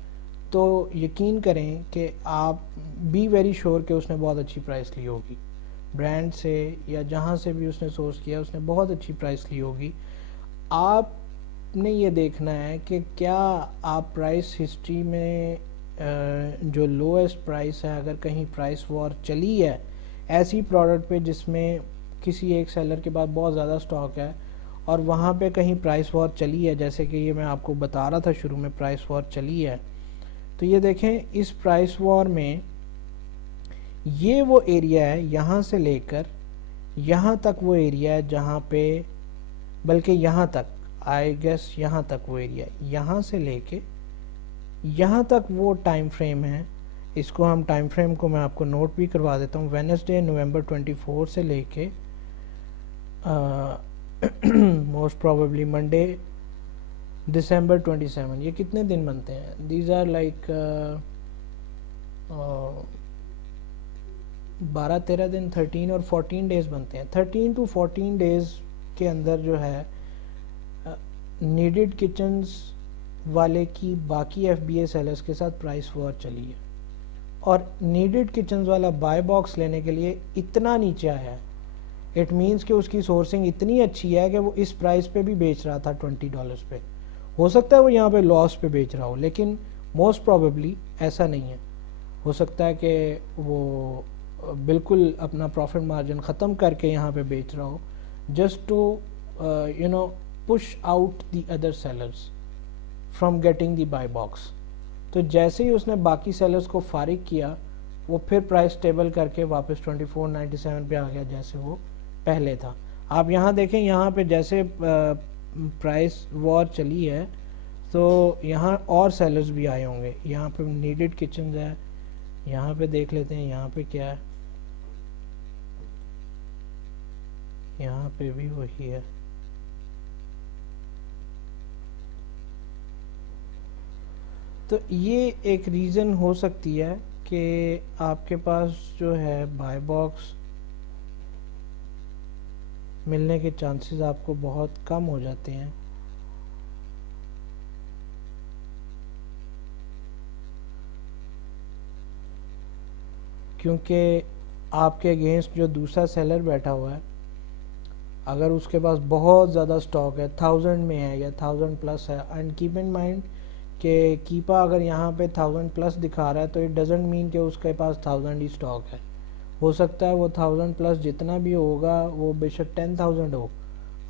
تو یقین کریں کہ آپ بی ویری شور کہ اس نے بہت اچھی پرائس لی ہوگی برانڈ سے یا جہاں سے بھی اس نے سورس کیا، اس نے بہت اچھی پرائس لی ہوگی. آپ نے یہ دیکھنا ہے کہ کیا آپ پرائس ہسٹری میں جو لویسٹ پرائس ہے، اگر کہیں پرائس وار چلی ہے ایسی پروڈکٹ پہ جس میں کسی ایک سیلر کے پاس بہت زیادہ سٹاک ہے اور وہاں پہ کہیں پرائس وار چلی ہے، جیسے کہ یہ میں آپ کو بتا رہا تھا شروع میں پرائس وار چلی ہے، تو یہ دیکھیں اس پرائس وار میں یہ وہ ایریا ہے یہاں سے لے کر یہاں تک وہ ایریا ہے جہاں پہ، بلکہ یہاں تک آئی گیس یہاں تک وہ ایریا ہے، یہاں سے لے کے یہاں تک وہ ٹائم فریم ہے. اس کو ہم ٹائم فریم کو میں آپ کو نوٹ بھی کروا دیتا ہوں. وینسڈے نومبر 24 سے لے کے موسٹ پروبیبلی منڈے دسمبر 27. یہ کتنے دن بنتے ہیں؟ دیز آر لائک 12-13 دن، 13 اور 14 ڈیز بنتے ہیں. 13 to 14 ڈیز کے اندر جو ہے نیڈڈ کچنز والے کی باقی ایف بی اے سیلرز کے ساتھ پرائس وار چلی ہے، اور نیڈڈ کچنز والا بائی باکس لینے کے لیے اتنا نیچے آیا ہے. اٹ مینس کہ اس کی سورسنگ اتنی اچھی ہے کہ وہ اس پرائس پہ بھی بیچ رہا تھا $20 پہ. ہو سکتا ہے وہ یہاں پہ لاس پہ بیچ رہا ہو، لیکن موسٹ پروبیبلی ایسا نہیں ہے. ہو سکتا ہے کہ وہ بالکل اپنا پروفٹ مارجن ختم کر کے یہاں پہ بیچ رہا ہو، just to push out the other sellers from getting the buy box. تو جیسے ہی اس نے باقی سیلرز کو فارغ کیا، وہ پھر پرائس ٹیبل کر کے واپس 24.97 پہ آ گیا جیسے وہ پہلے تھا. آپ یہاں دیکھیں، یہاں پہ جیسے پرائس وار چلی ہے تو یہاں اور سیلرز بھی آئے ہوں گے. یہاں پہ نیڈڈ کچنز ہے، یہاں پہ دیکھ لیتے ہیں یہاں پہ کیا ہے. یہاں پہ بھی وہی ہے. تو یہ ایک ریزن ہو سکتی ہے کہ آپ کے پاس جو ہے بائی باکس ملنے کے چانسز آپ کو بہت کم ہو جاتے ہیں. کیونکہ آپ کے اگینسٹ جو دوسرا سیلر بیٹھا ہوا ہے، اگر اس کے پاس بہت زیادہ سٹاک ہے، 1000 میں ہے یا 1000 پلس ہے، اینڈ کیپ ان مائنڈ کہ کیپا اگر یہاں پہ 1000 پلس دکھا رہا ہے تو اٹ ڈزنٹ مین کہ اس کے پاس 1000 ہی سٹاک ہے. ہو سکتا ہے وہ 1000 پلس جتنا بھی ہوگا وہ بے شک 10,000 ہو،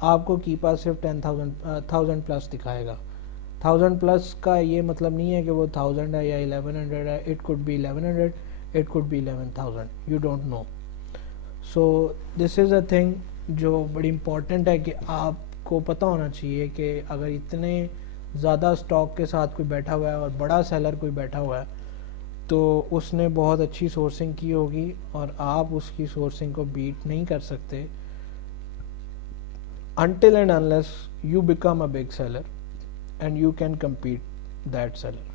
آپ کو کیپا صرف 1000 پلس دکھائے گا. 1000 پلس کا یہ مطلب نہیں ہے کہ وہ 1000 ہے یا 1100 ہے. It could be 1100، it could be 11,000، you don't know. So this is a thing جو بڑی امپورٹنٹ ہے کہ آپ کو پتہ ہونا چاہیے کہ اگر اتنے زیادہ سٹاک کے ساتھ کوئی بیٹھا ہوا ہے اور بڑا سیلر کوئی بیٹھا ہوا ہے تو اس نے بہت اچھی سورسنگ کی ہوگی، اور آپ اس کی سورسنگ کو بیٹ نہیں کر سکتے until and unless you become a big seller and you can compete that seller.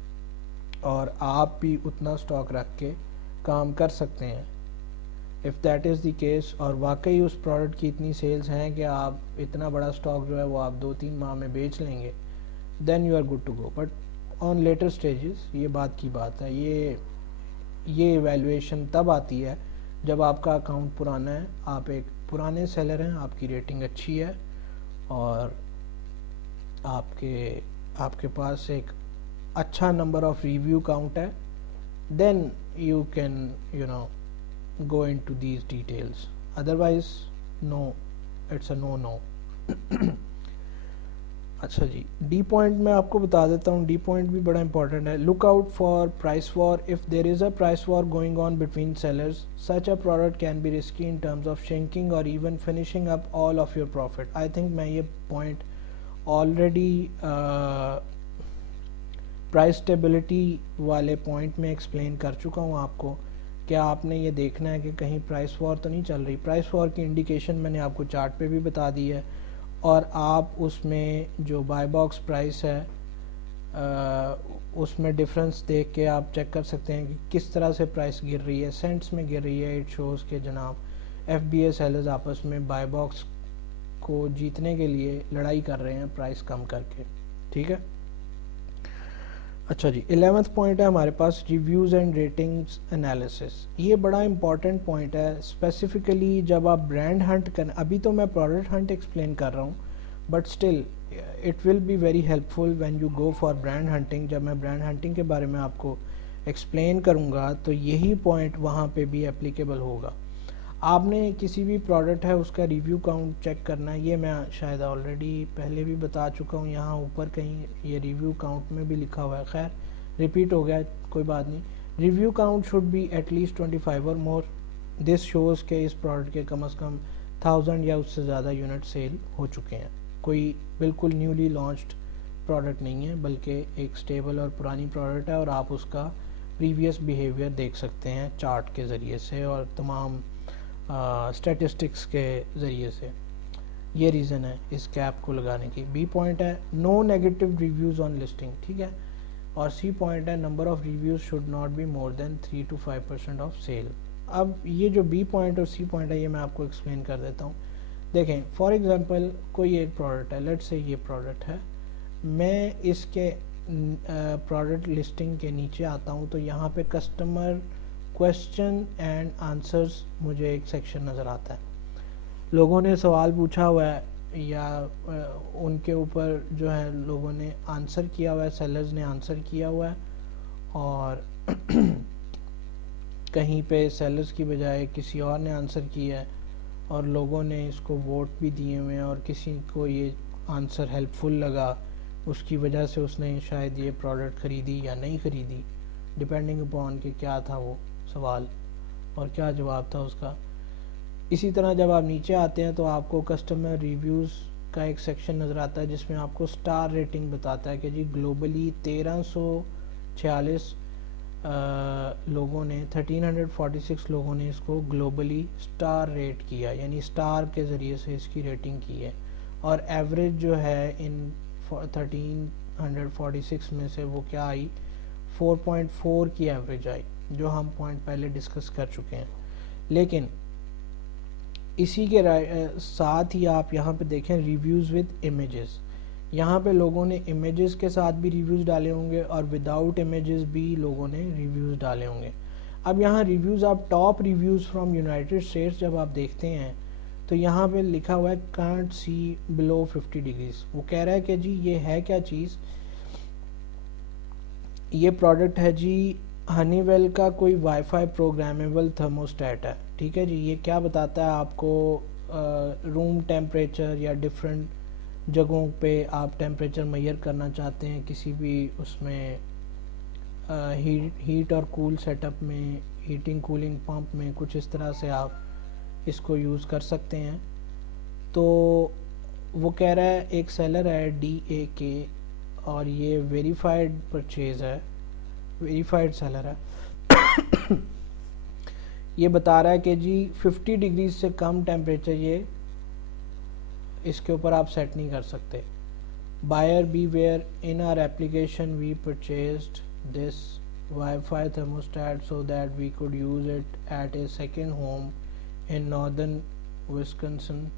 اور آپ بھی اتنا سٹاک رکھ کے کام کر سکتے ہیں. if that is the case اور واقعی اس پروڈکٹ کی اتنی سیلز ہیں کہ آپ اتنا بڑا سٹاک جو ہے وہ آپ 2-3 ماہ میں بیچ لیں گے، then you are good to go. but on later stages یہ بات کی بات ہے، یہ ایویلویشن تب آتی ہے جب آپ کا اکاؤنٹ پرانا ہے، آپ ایک پرانے سیلر ہیں، آپ کی ریٹنگ اچھی ہے، اور آپ کے پاس ایک اچھا نمبر آف ریویو کاؤنٹ ہے. Then you can go into these details. otherwise no, it's a no. اچھا جی، ڈی پوائنٹ میں آپ کو بتا دیتا ہوں. ڈی پوائنٹ بھی بڑا امپورٹنٹ ہے. Look out for price war. if there is a price war going on between sellers, such a product can be risky in terms of shrinking or even finishing up all of your profit. I think میں یہ point already price stability والے point میں explain کر چکا ہوں آپ کو، کہ آپ نے یہ دیکھنا ہے کہ کہیں پرائس وار تو نہیں چل رہی. پرائس وار کی انڈیکیشن میں نے آپ کو چارٹ پہ بھی بتا دی ہے، اور آپ اس میں جو بائی باکس پرائس ہے اس میں ڈفرنس دیکھ کے آپ چیک کر سکتے ہیں کہ کس طرح سے پرائس گر رہی ہے. سینٹس میں گر رہی ہے. اٹ شوز کہ جناب ایف بی اے سیلرز آپس میں بائی باکس کو جیتنے کے لیے لڑائی کر رہے ہیں پرائس کم کر کے. ٹھیک ہے. اچھا جی، 11th پوائنٹ ہے ہمارے پاس ریویوز اینڈ ریٹنگز انالیسس. یہ بڑا امپورٹنٹ پوائنٹ ہے اسپیسیفکلی جب آپ برانڈ ہنٹ کریں. ابھی تو میں پروڈکٹ ہنٹ ایکسپلین کر رہا ہوں، but still it will be very helpful when you go for brand hunting. جب میں برانڈ ہنٹنگ کے بارے میں آپ کو ایکسپلین کروں گا تو یہی پوائنٹ وہاں پہ بھی اپلیکیبل ہوگا. آپ نے کسی بھی پروڈکٹ ہے اس کا ریویو کاؤنٹ چیک کرنا ہے. یہ میں شاید آلریڈی پہلے بھی بتا چکا ہوں، یہاں اوپر کہیں یہ ریویو کاؤنٹ میں بھی لکھا ہوا ہے. خیر ریپیٹ ہو گیا، کوئی بات نہیں. Review count should be at least 25 اور مور. دس شوز کہ اس پروڈکٹ کے کم از کم 1000 یا اس سے زیادہ یونٹ سیل ہو چکے ہیں. کوئی بالکل نیولی لانچڈ پروڈکٹ نہیں ہے بلکہ ایک سٹیبل اور پرانی پروڈکٹ ہے, اور آپ اس کا پریویس بیہیویئر دیکھ سکتے ہیں چارٹ کے ذریعے سے اور تمام اسٹیٹسٹکس کے ذریعے سے. یہ ریزن ہے اس کیپ کو لگانے کی. بی پوائنٹ ہے no negative reviews on listing, ٹھیک ہے. اور سی پوائنٹ ہے number of reviews should not be more than 3 to 5% of sale. اب یہ جو بی پوائنٹ اور سی پوائنٹ ہے یہ میں آپ کو ایکسپلین کر دیتا ہوں. دیکھیں فار ایگزامپل کوئی ایک پروڈکٹ ہے, لیٹ سے یہ پروڈکٹ ہے, میں اس کے پروڈکٹ لسٹنگ کے نیچے آتا ہوں تو یہاں پہ کسٹمر کویسچن اینڈ آنسرز مجھے ایک سیکشن نظر آتا ہے. لوگوں نے سوال پوچھا ہوا ہے یا ان کے اوپر جو ہے لوگوں نے آنسر کیا ہوا ہے, سیلرز نے آنسر کیا ہوا ہے, اور کہیں پہ سیلرز کی بجائے کسی اور نے آنسر کیا ہے اور لوگوں نے اس کو ووٹ بھی دیے ہوئے ہیں, اور کسی کو یہ آنسر ہیلپ فل لگا, اس کی وجہ سے اس نے شاید یہ پروڈکٹ خریدی یا نہیں خریدی, ڈپینڈنگ اپون کہ کیا تھا وہ سوال اور کیا جواب تھا اس کا. اسی طرح جب آپ نیچے آتے ہیں تو آپ کو کسٹمر ریویوز کا ایک سیکشن نظر آتا ہے جس میں آپ کو سٹار ریٹنگ بتاتا ہے کہ جی گلوبلی 1346 لوگوں نے 1346 لوگوں نے اس کو گلوبلی سٹار ریٹ کیا, یعنی سٹار کے ذریعے سے اس کی ریٹنگ کی ہے, اور ایوریج جو ہے ان 1346 میں سے وہ کیا آئی 4.4 کی ایوریج آئی, جو ہم پوائنٹ پہلے ڈسکس کر چکے ہیں. لیکن اسی کے ساتھ ہی آپ یہاں پہ دیکھیں ریویوز ود امیجز, یہاں پہ لوگوں نے امیجز کے ساتھ بھی ریویوز ڈالے ہوں گے اور وداؤٹ امیجز بھی لوگوں نے ریویوز ڈالے ہوں گے. اب یہاں ریویوز آپ top reviews from United States جب آپ دیکھتے ہیں تو یہاں پہ لکھا ہوا ہے کانٹ سی بلو 50 ڈگریز. وہ کہہ رہا ہے کہ جی یہ ہے کیا چیز, یہ پروڈکٹ ہے جی ہنی ویل کا کوئی وائی فائی پروگرامیبل تھرموسٹیٹ ہے, ٹھیک ہے جی. یہ کیا بتاتا ہے آپ کو روم ٹیمپریچر یا ڈیفرنٹ جگہوں پہ آپ ٹیمپریچر میئر کرنا چاہتے ہیں کسی بھی اس میں ہیٹ اور کول سیٹ اپ میں, ہیٹنگ کولنگ پمپ میں, کچھ اس طرح سے آپ اس کو یوز کر سکتے ہیں. تو وہ کہہ رہا ہے ایک سیلر ہے DAK اور یہ ویریفائڈ پرچیز ہے, ویریفائڈ سیلر ہے. یہ بتا رہا ہے کہ جی 50 ڈگریز سے کم ٹیمپریچر یہ اس کے اوپر آپ سیٹ نہیں کر سکتے. Buyer beware in our application we purchased this wifi thermostat so that we could use it at a second home in northern Wisconsin.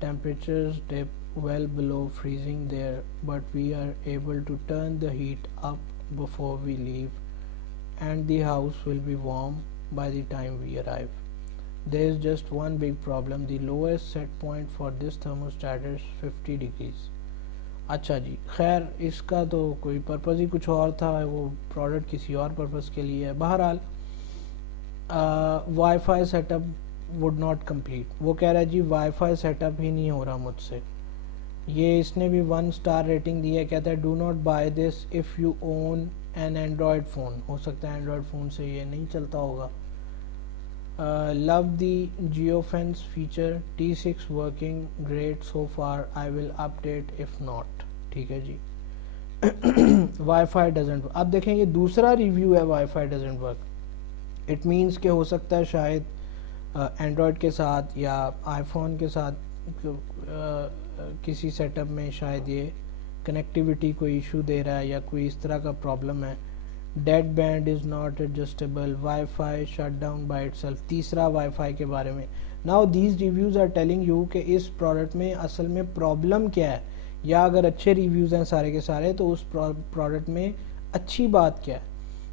Temperatures dip well below freezing there, but we are able to turn the heat up before we leave, and the house will be warm by the time we arrive. There is just one big problem. The lowest set point for this thermostat is 50 degrees. اچھا جی, خیر اس کا تو کوئی purpose ہی کچھ اور تھا, وہ product کسی اور پرپز کے لیے ہے. بہرحال wifi set up would not complete. وہ کہہ رہا ہے جی وائی فائی سیٹ اپ ہی نہیں ہو رہا مجھ سے. یہ اس نے بھی 1 سٹار ریٹنگ دی ہے, کہتا ہے do not buy this if you own an Android phone. ہو سکتا ہے اینڈرائڈ فون سے یہ نہیں چلتا ہوگا. Love the geofence feature T6 working great so far, I will update if not. ٹھیک ہے جی. Wi fi doesn't. اب دیکھیں یہ دوسرا ریویو ہے wi fi doesn't work. It means کہ ہو سکتا ہے شاید اینڈرائڈ کے ساتھ یا آئی فون کے ساتھ کسی سیٹ اپ میں شاید یہ کنیکٹیوٹی کوئی ایشو دے رہا ہے یا کوئی اس طرح کا پرابلم ہے. Dead band is not adjustable, wifi shut down by itself. تیسرا وائی فائی کے بارے میں. Now these reviews are telling you کہ اس پروڈکٹ میں اصل میں پرابلم کیا ہے, یا اگر اچھے ریویوز ہیں سارے کے سارے تو اس پروڈکٹ میں اچھی بات کیا ہے.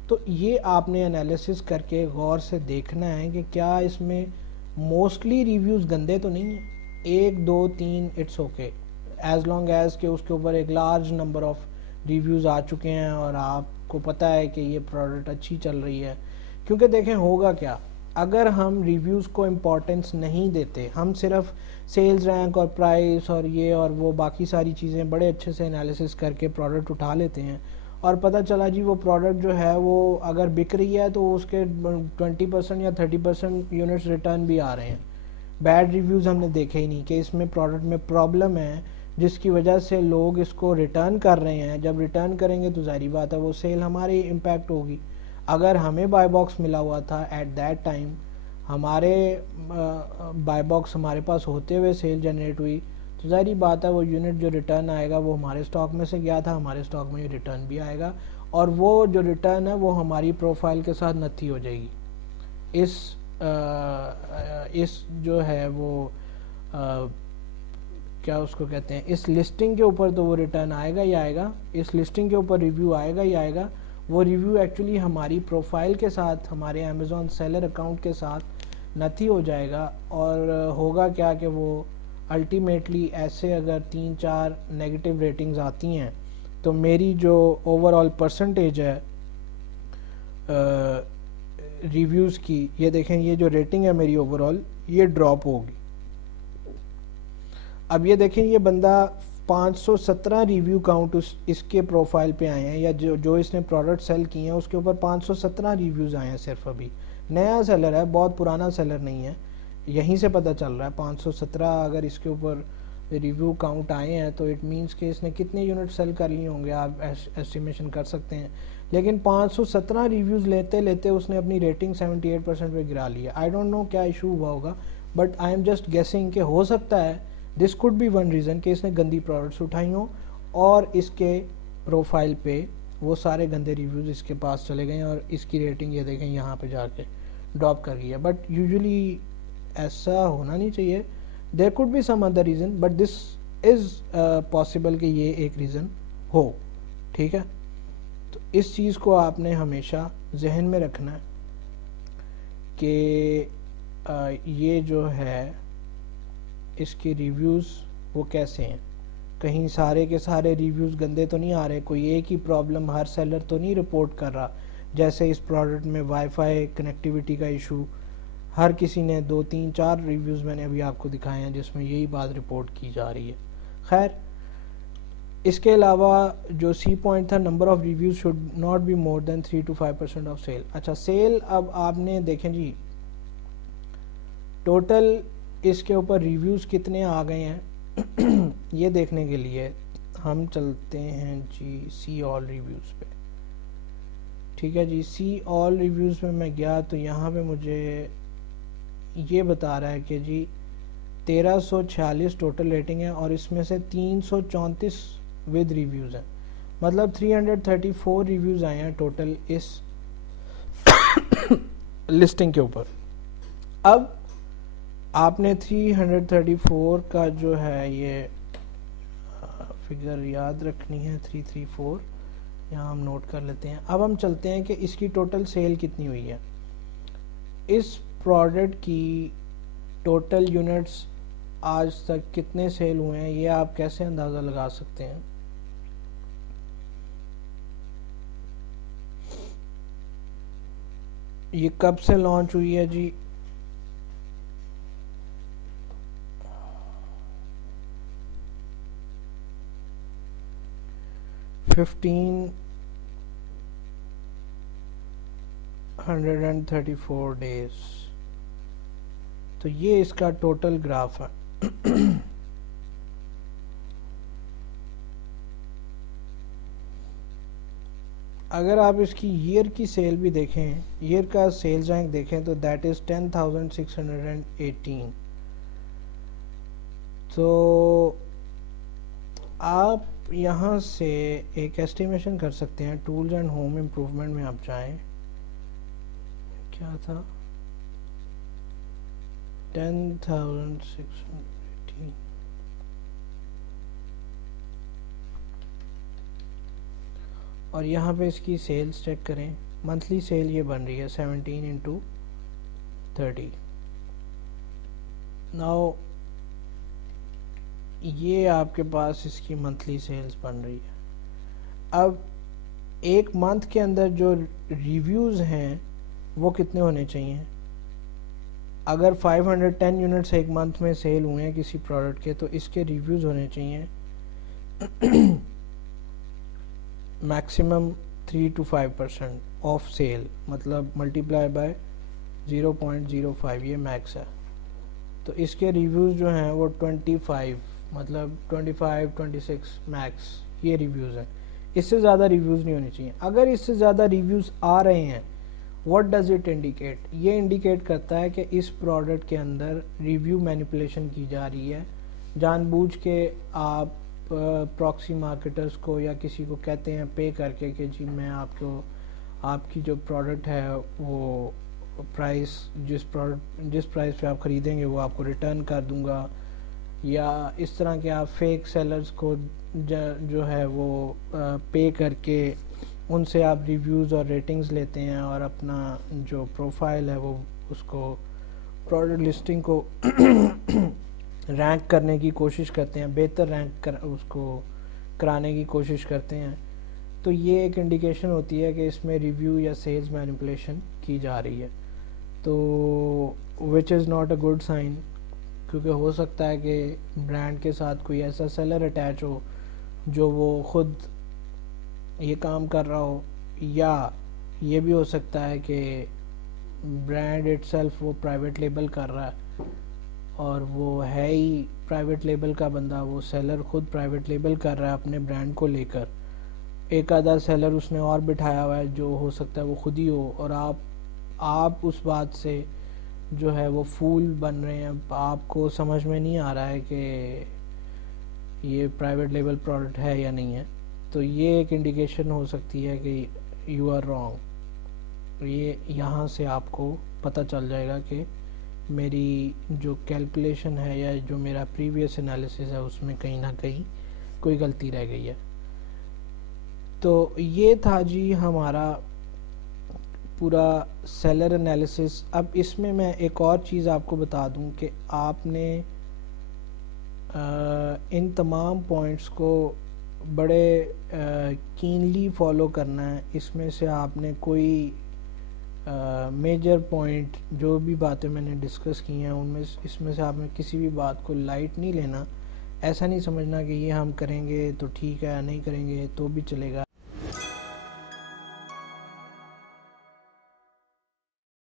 تو یہ آپ نے انالیسس کر کے غور سے دیکھنا ہے کہ کیا اس میں موسٹلی ریویوز گندے تو نہیں ہیں. 1 2 3 it's okay, as long as کہ اس کے اوپر ایک لارج نمبر آف ریویوز آ چکے ہیں اور آپ کو پتہ ہے کہ یہ پروڈکٹ اچھی چل رہی ہے. کیونکہ دیکھیں ہوگا کیا اگر ہم ریویوز کو امپورٹنس نہیں دیتے, ہم صرف سیلز رینک اور پرائس اور یہ اور وہ باقی ساری چیزیں بڑے اچھے سے انالیسس کر کے پروڈکٹ اٹھا لیتے ہیں, اور پتہ چلا جی وہ پروڈکٹ جو ہے وہ اگر بک رہی ہے تو اس کے 20% یا 30% یونٹس ریٹرن بھی آ رہے ہیں, بیڈ ریویوز ہم نے دیکھے ہی نہیں کہ اس میں پروڈکٹ میں پرابلم ہے جس کی وجہ سے لوگ اس کو ریٹرن کر رہے ہیں. جب ریٹرن کریں گے تو ظاہری بات ہے وہ سیل ہماری امپیکٹ ہوگی. اگر ہمیں بائی باکس ملا ہوا تھا ایٹ دیٹ ٹائم, ہمارے بائی باکس ہمارے پاس ہوتے ہوئے سیل جنریٹ ہوئی, تو ظاہری بات ہے وہ یونٹ جو ریٹرن آئے گا وہ ہمارے اسٹاک میں سے گیا تھا, ہمارے اسٹاک میں ریٹرن بھی آئے گا, اور وہ جو ریٹرن ہے وہ ہماری پروفائل کے ساتھ نتھی ہو جائے گی. اس جو ہے وہ کیا اس کو کہتے ہیں, اس لسٹنگ کے اوپر تو وہ ریٹرن آئے گا ہی آئے گا, اس لسٹنگ کے اوپر ریویو آئے گا ہی آئے گا. وہ ریویو ایکچولی ہماری پروفائل کے ساتھ, ہمارے امیزون سیلر اکاؤنٹ کے ساتھ نتھی ہو جائے گا, اور ہوگا کیا کہ وہ الٹیمیٹلی ایسے اگر 3-4 نیگیٹو ریٹنگز آتی ہیں تو میری جو اوور آل پرسنٹیج ہے ریویوز کی, یہ دیکھیں یہ جو ریٹنگ ہے میری اوور آل یہ ڈراپ ہوگی. اب یہ دیکھیں یہ بندہ 517 ریویو کاؤنٹ اس کے پروفائل پہ آئے ہیں, یا جو اس نے پروڈکٹ سیل کیے ہیں اس کے اوپر 517 ریویوز آئے ہیں صرف. ابھی نیا سیلر ہے, بہت پرانا سیلر نہیں ہے, یہیں سے پتہ چل رہا ہے 517 اگر اس کے اوپر ریویو کاؤنٹ آئے ہیں تو اٹ مینس کہ اس نے کتنے یونٹ سیل کر لیے ہوں گے, آپ ایسٹیمیشن کر سکتے ہیں. لیکن 517 ریویوز لیتے لیتے اس نے اپنی ریٹنگ 78% پہ گرا لی ہے. آئی ڈونٹ نو کیا ایشو ہوا ہوگا, but I am just guessing کہ ہو سکتا ہے دس کوڈ بی ون ریزن کہ اس نے گندی پروڈکٹس اٹھائی ہوں اور اس کے پروفائل پہ وہ سارے گندے ریویوز اس کے پاس چلے گئے ہیں, اور اس کی ریٹنگ یہ دیکھیں یہاں پہ جا کے ڈراپ کر گئی ہے. بٹ یوزلی ایسا ہونا نہیں چاہیے, there could be some other reason, but this is possible کہ یہ ایک ریزن ہو. ٹھیک ہے, تو اس چیز کو آپ نے ہمیشہ ذہن میں رکھنا ہے کہ یہ جو ہے اس کی ریویوز وہ کیسے ہیں, کہیں سارے کے سارے ریویوز گندے تو نہیں آ رہے, کوئی ایک ہی پرابلم ہر سیلر تو نہیں رپورٹ کر رہا, جیسے اس پروڈکٹ میں وائی فائی کنیکٹیویٹی کا ایشو ہر کسی نے 2-3-4 ریویوز میں نے ابھی آپ کو دکھائے ہیں جس میں یہی بات رپورٹ کی جا رہی ہے. خیر, اس کے علاوہ جو سی پوائنٹ تھا, number of reviews should not be more than 3-5% of sale. اچھا سیل, اب آپ نے دیکھیں جی ٹوٹل اس کے اوپر ریویوز کتنے آ گئے ہیں یہ دیکھنے کے لیے ہم چلتے ہیں جی سی آل ریویوز پہ. ٹھیک ہے جی, سی آل ریویوز میں میں گیا تو یہاں پہ مجھے یہ بتا رہا ہے کہ جی 1346 ٹوٹل ریٹنگ ہے, اور اس میں سے 334 ود ریویوز ہیں, مطلب 334 ریویوز آئے ہیں ٹوٹل اس لسٹنگ کے اوپر. اب آپ نے 334 کا جو ہے یہ فگر یاد رکھنی ہے, 334 یہاں ہم نوٹ کر لیتے ہیں. اب ہم چلتے ہیں کہ اس کی ٹوٹل سیل کتنی ہوئی ہے. اس پروڈکٹ کی ٹوٹل یونٹس آج تک کتنے سیل ہوئے ہیں یہ آپ کیسے اندازہ لگا سکتے ہیں. یہ کب سے لانچ ہوئی ہے جی, $1,534 days. تو یہ اس کا ٹوٹل گراف ہے. اگر آپ اس کی ایئر کی سیل بھی دیکھیں, ایئر کا سیلز رینک دیکھیں تو دیٹ از 10,618. تو آپ یہاں سے ایک ایسٹیمیشن کر سکتے ہیں. ٹولز اینڈ ہوم امپروومنٹ میں آپ جائیں, کیا تھا 10,618, اور یہاں پہ اس کی سیلز چیک کریں. منتھلی سیل یہ بن رہی ہے 17/30. ناؤ یہ آپ کے پاس اس کی منتھلی سیلز بن رہی ہے. اب ایک منتھ کے اندر جو ریویوز ہیں وہ کتنے ہونے چاہیے. اگر 510 یونٹس ایک منتھ میں سیل ہوئے ہیں کسی پروڈکٹ کے, تو اس کے ریویوز ہونے چاہیے میکسیمم 3-5% آف سیل, مطلب ملٹیپلائی بائی 0.05, یہ میکس ہے. تو اس کے ریویوز جو ہیں وہ 25 مطلب 25 26 میکس یہ ریویوز ہیں. اس سے زیادہ ریویوز نہیں ہونے چاہیے. اگر اس سے زیادہ ریویوز آ رہے ہیں واٹ ڈز اٹ انڈیکیٹ؟ یہ انڈیکیٹ کرتا ہے کہ اس پروڈکٹ کے اندر ریویو مینیپولیشن کی جا رہی ہے. جان بوجھ کے آپ پراکسی مارکیٹرز کو یا کسی کو کہتے ہیں پے کر کے کہ جی میں آپ کو آپ کی جو پروڈکٹ ہے وہ پرائس جس پرائس پہ آپ خریدیں گے وہ آپ کو ریٹرن کر دوں گا, یا اس طرح کے آپ فیک سیلرز کو جو ہے وہ پے کر کے ان سے آپ ریویوز اور ریٹنگز لیتے ہیں اور اپنا جو پروفائل ہے وہ اس کو پروڈکٹ لسٹنگ کو رینک کرنے کی کوشش کرتے ہیں, بہتر رینک اس کو کرانے کی کوشش کرتے ہیں. تو یہ ایک انڈیکیشن ہوتی ہے کہ اس میں ریویو یا سیلز مینیپولیشن کی جا رہی ہے, تو which is not a good sign, کیونکہ ہو سکتا ہے کہ برانڈ کے ساتھ کوئی ایسا سیلر اٹیچ ہو جو وہ خود یہ کام کر رہا ہو, یا یہ بھی ہو سکتا ہے کہ برانڈ اٹ سیلف وہ پرائیویٹ لیبل کر رہا ہے اور وہ ہے ہی پرائیویٹ لیبل کا بندہ, وہ سیلر خود پرائیویٹ لیبل کر رہا ہے اپنے برانڈ کو لے کر. ایک آدھا سیلر اس نے اور بٹھایا ہوا ہے جو ہو سکتا ہے وہ خود ہی ہو, اور آپ اس بات سے جو ہے وہ فول بن رہے ہیں. آپ کو سمجھ میں نہیں آ رہا ہے کہ یہ پرائیویٹ لیبل پروڈکٹ ہے یا نہیں ہے. تو یہ ایک انڈیکیشن ہو سکتی ہے کہ یو آر رانگ. یہ یہاں سے آپ کو پتہ چل جائے گا کہ میری جو کیلکولیشن ہے یا جو میرا پریویس انالیسس ہے اس میں کہیں نہ کہیں کوئی غلطی رہ گئی ہے. تو یہ تھا جی ہمارا پورا سیلر انالیسس. اب اس میں ایک اور چیز آپ کو بتا دوں کہ آپ نے ان تمام پوائنٹس کو بڑے کینلی فالو کرنا ہے. اس میں سے آپ نے کوئی میجر پوائنٹ جو بھی باتیں میں نے ڈسکس کی ہیں اس میں سے آپ نے کسی بھی بات کو لائٹ نہیں لینا. ایسا نہیں سمجھنا کہ یہ ہم کریں گے تو ٹھیک ہے, نہیں کریں گے تو بھی چلے گا.